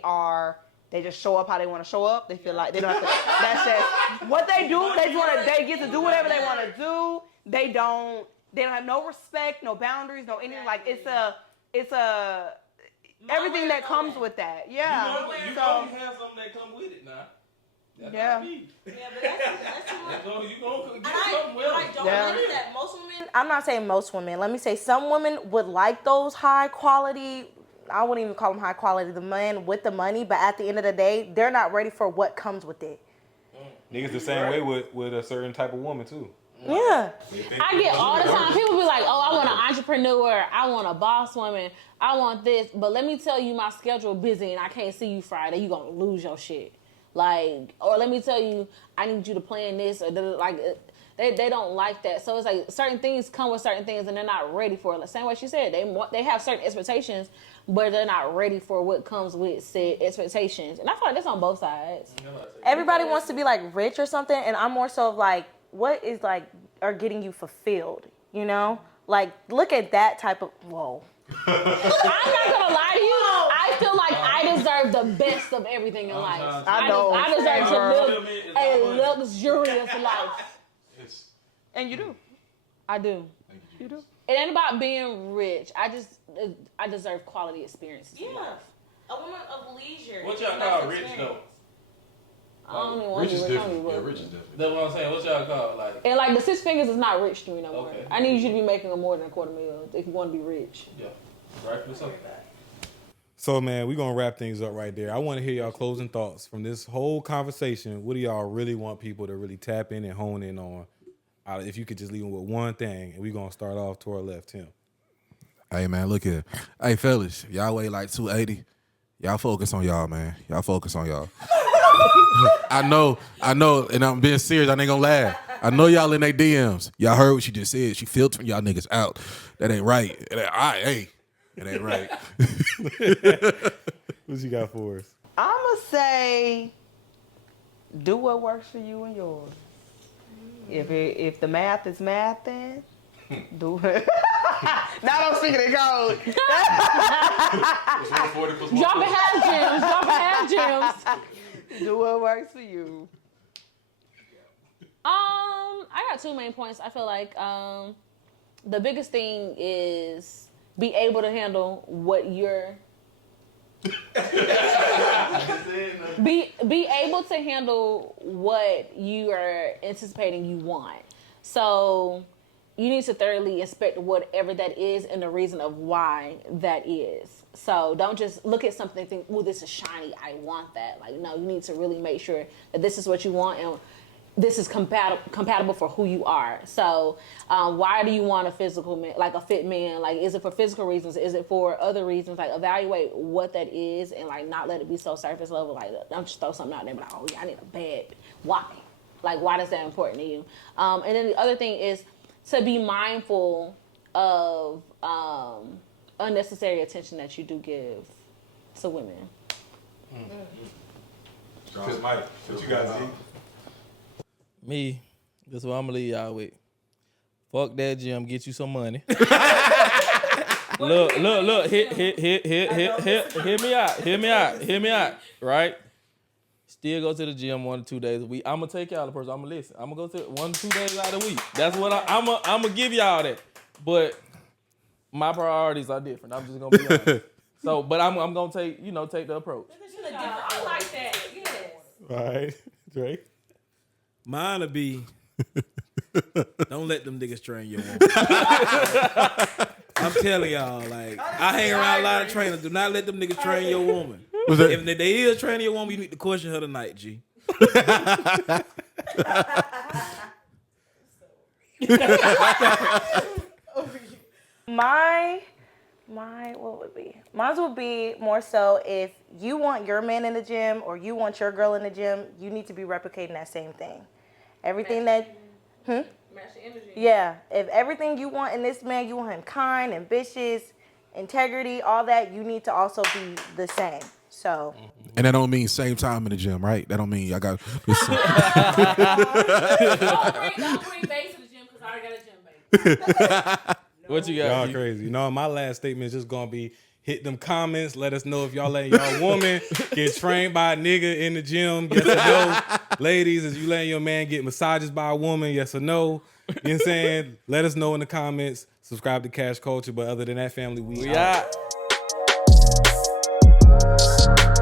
just show up how they want to show up. They feel like they don't have to, that's just what they do. They get to do whatever they want to do. They don't have no respect, no boundaries, no anything. Like it's a everything that comes with that. Yeah. You know you have something that come with it now. That's Yeah. Yeah, but that's too much. You gonna get I something well. don't Yeah. believe that most women. I'm not saying most women. Let me say some women would like those high quality. I wouldn't even call them high quality. The man with the money, but at the end of the day, they're not ready for what comes with it. Niggas the same way with a certain type of woman too. Yeah. I get all the time, people be like, oh, I want an entrepreneur, I want a boss woman, I want this, but let me tell you my schedule busy and I can't see you Friday, you gonna lose your shit. Like, or let me tell you, I need you to plan this, or like, they don't like that. So it's like certain things come with certain things and they're not ready for it. The same way she said, they have certain expectations, but they're not ready for what comes with said expectations. And I feel like that's on both sides. Everybody wants to be like rich or something, and I'm more so like, what is like are getting you fulfilled? You know, like look at that type of whoa. I'm not gonna lie to you. I feel like I deserve the best of everything in life. I know. I deserve to live a luxurious life. And you do. I do. You do. It ain't about being rich. I deserve quality experiences. in Yeah, life. a woman of leisure. What is y'all a call nice rich experience. though? I don't even want to be rich. Rich is different. That's what I'm saying. What y'all call like? And like the 6 figures is not rich to me no more. Okay. I need you to be making more than $250,000 if you want to be rich. Yeah, right. What's up? So man, we're gonna wrap things up right there. I want to hear y'all closing thoughts from this whole conversation. What do y'all really want people to really tap in and hone in on? If you could just leave them with one thing, and we're gonna start off to our left, Tim. Hey man, look here. Hey fellas, y'all weigh like 280. Y'all focus on y'all, man. Y'all focus on y'all. I know, and I'm being serious. I ain't gonna laugh. I know y'all in their DMs. Y'all heard what she just said. She filtering y'all niggas out. That ain't right. It ain't right. What you got for us? I'ma say, do what works for you and yours. If the math is math, then do it. Now I'm speaking in code. Dropping half gems. Do what works for you. I got 2 main points. I feel like the biggest thing is be able to handle what you're be able to handle what you are anticipating you want. So you need to thoroughly inspect whatever that is and the reason of why that is. So don't just look at something and think, "Oh, this is shiny. I want that." Like, no, you need to really make sure that this is what you want, and this is compatible for who you are. So why do you want a physical man, like a fit man? Like, is it for physical reasons? Is it for other reasons? Like, evaluate what that is and like not let it be so surface level. Like, don't just throw something out there and be like, oh yeah, I need a bad. Why? Like, why is that important to you? And then the other thing is to be mindful of unnecessary attention that you do give to women. Mike, what you got, Z? Me, this is what I'm gonna leave y'all with. Fuck that gym, get you some money. look, hear me out, right? Still go to the gym 1 to 2 days a week. I'm gonna take y'all the person. I'm gonna listen. I'm gonna go to 1 to 2 days out of the week. That's what I'm gonna give y'all that. But my priorities are different. I'm just gonna be honest. So, but I'm gonna take the approach. I like that. Yes. All right, Drake. Mine would be, don't let them niggas train your woman. I'm telling y'all, like, I hang around a lot of trainers. Do not let them niggas train your woman. If they is training your woman, you need to question her tonight, G. What would be? Mine would be more so if you want your man in the gym or you want your girl in the gym, you need to be replicating that same thing. Everything Match the energy. Yeah. If everything you want in this man, you want him kind, ambitious, integrity, all that, you need to also be the same. So. And that don't mean same time in the gym, right? That don't mean I got. Don't bring bass to the gym because I already got a gym base. What you got? Y'all crazy. No, my last statement is just gonna be hit them comments. Let us know if y'all letting y'all woman get trained by a nigga in the gym. Yes or no. Ladies, is you letting your man get massages by a woman? Yes or no. You know what I'm saying? Let us know in the comments. Subscribe to Cash Culture. But other than that, family, we out. out.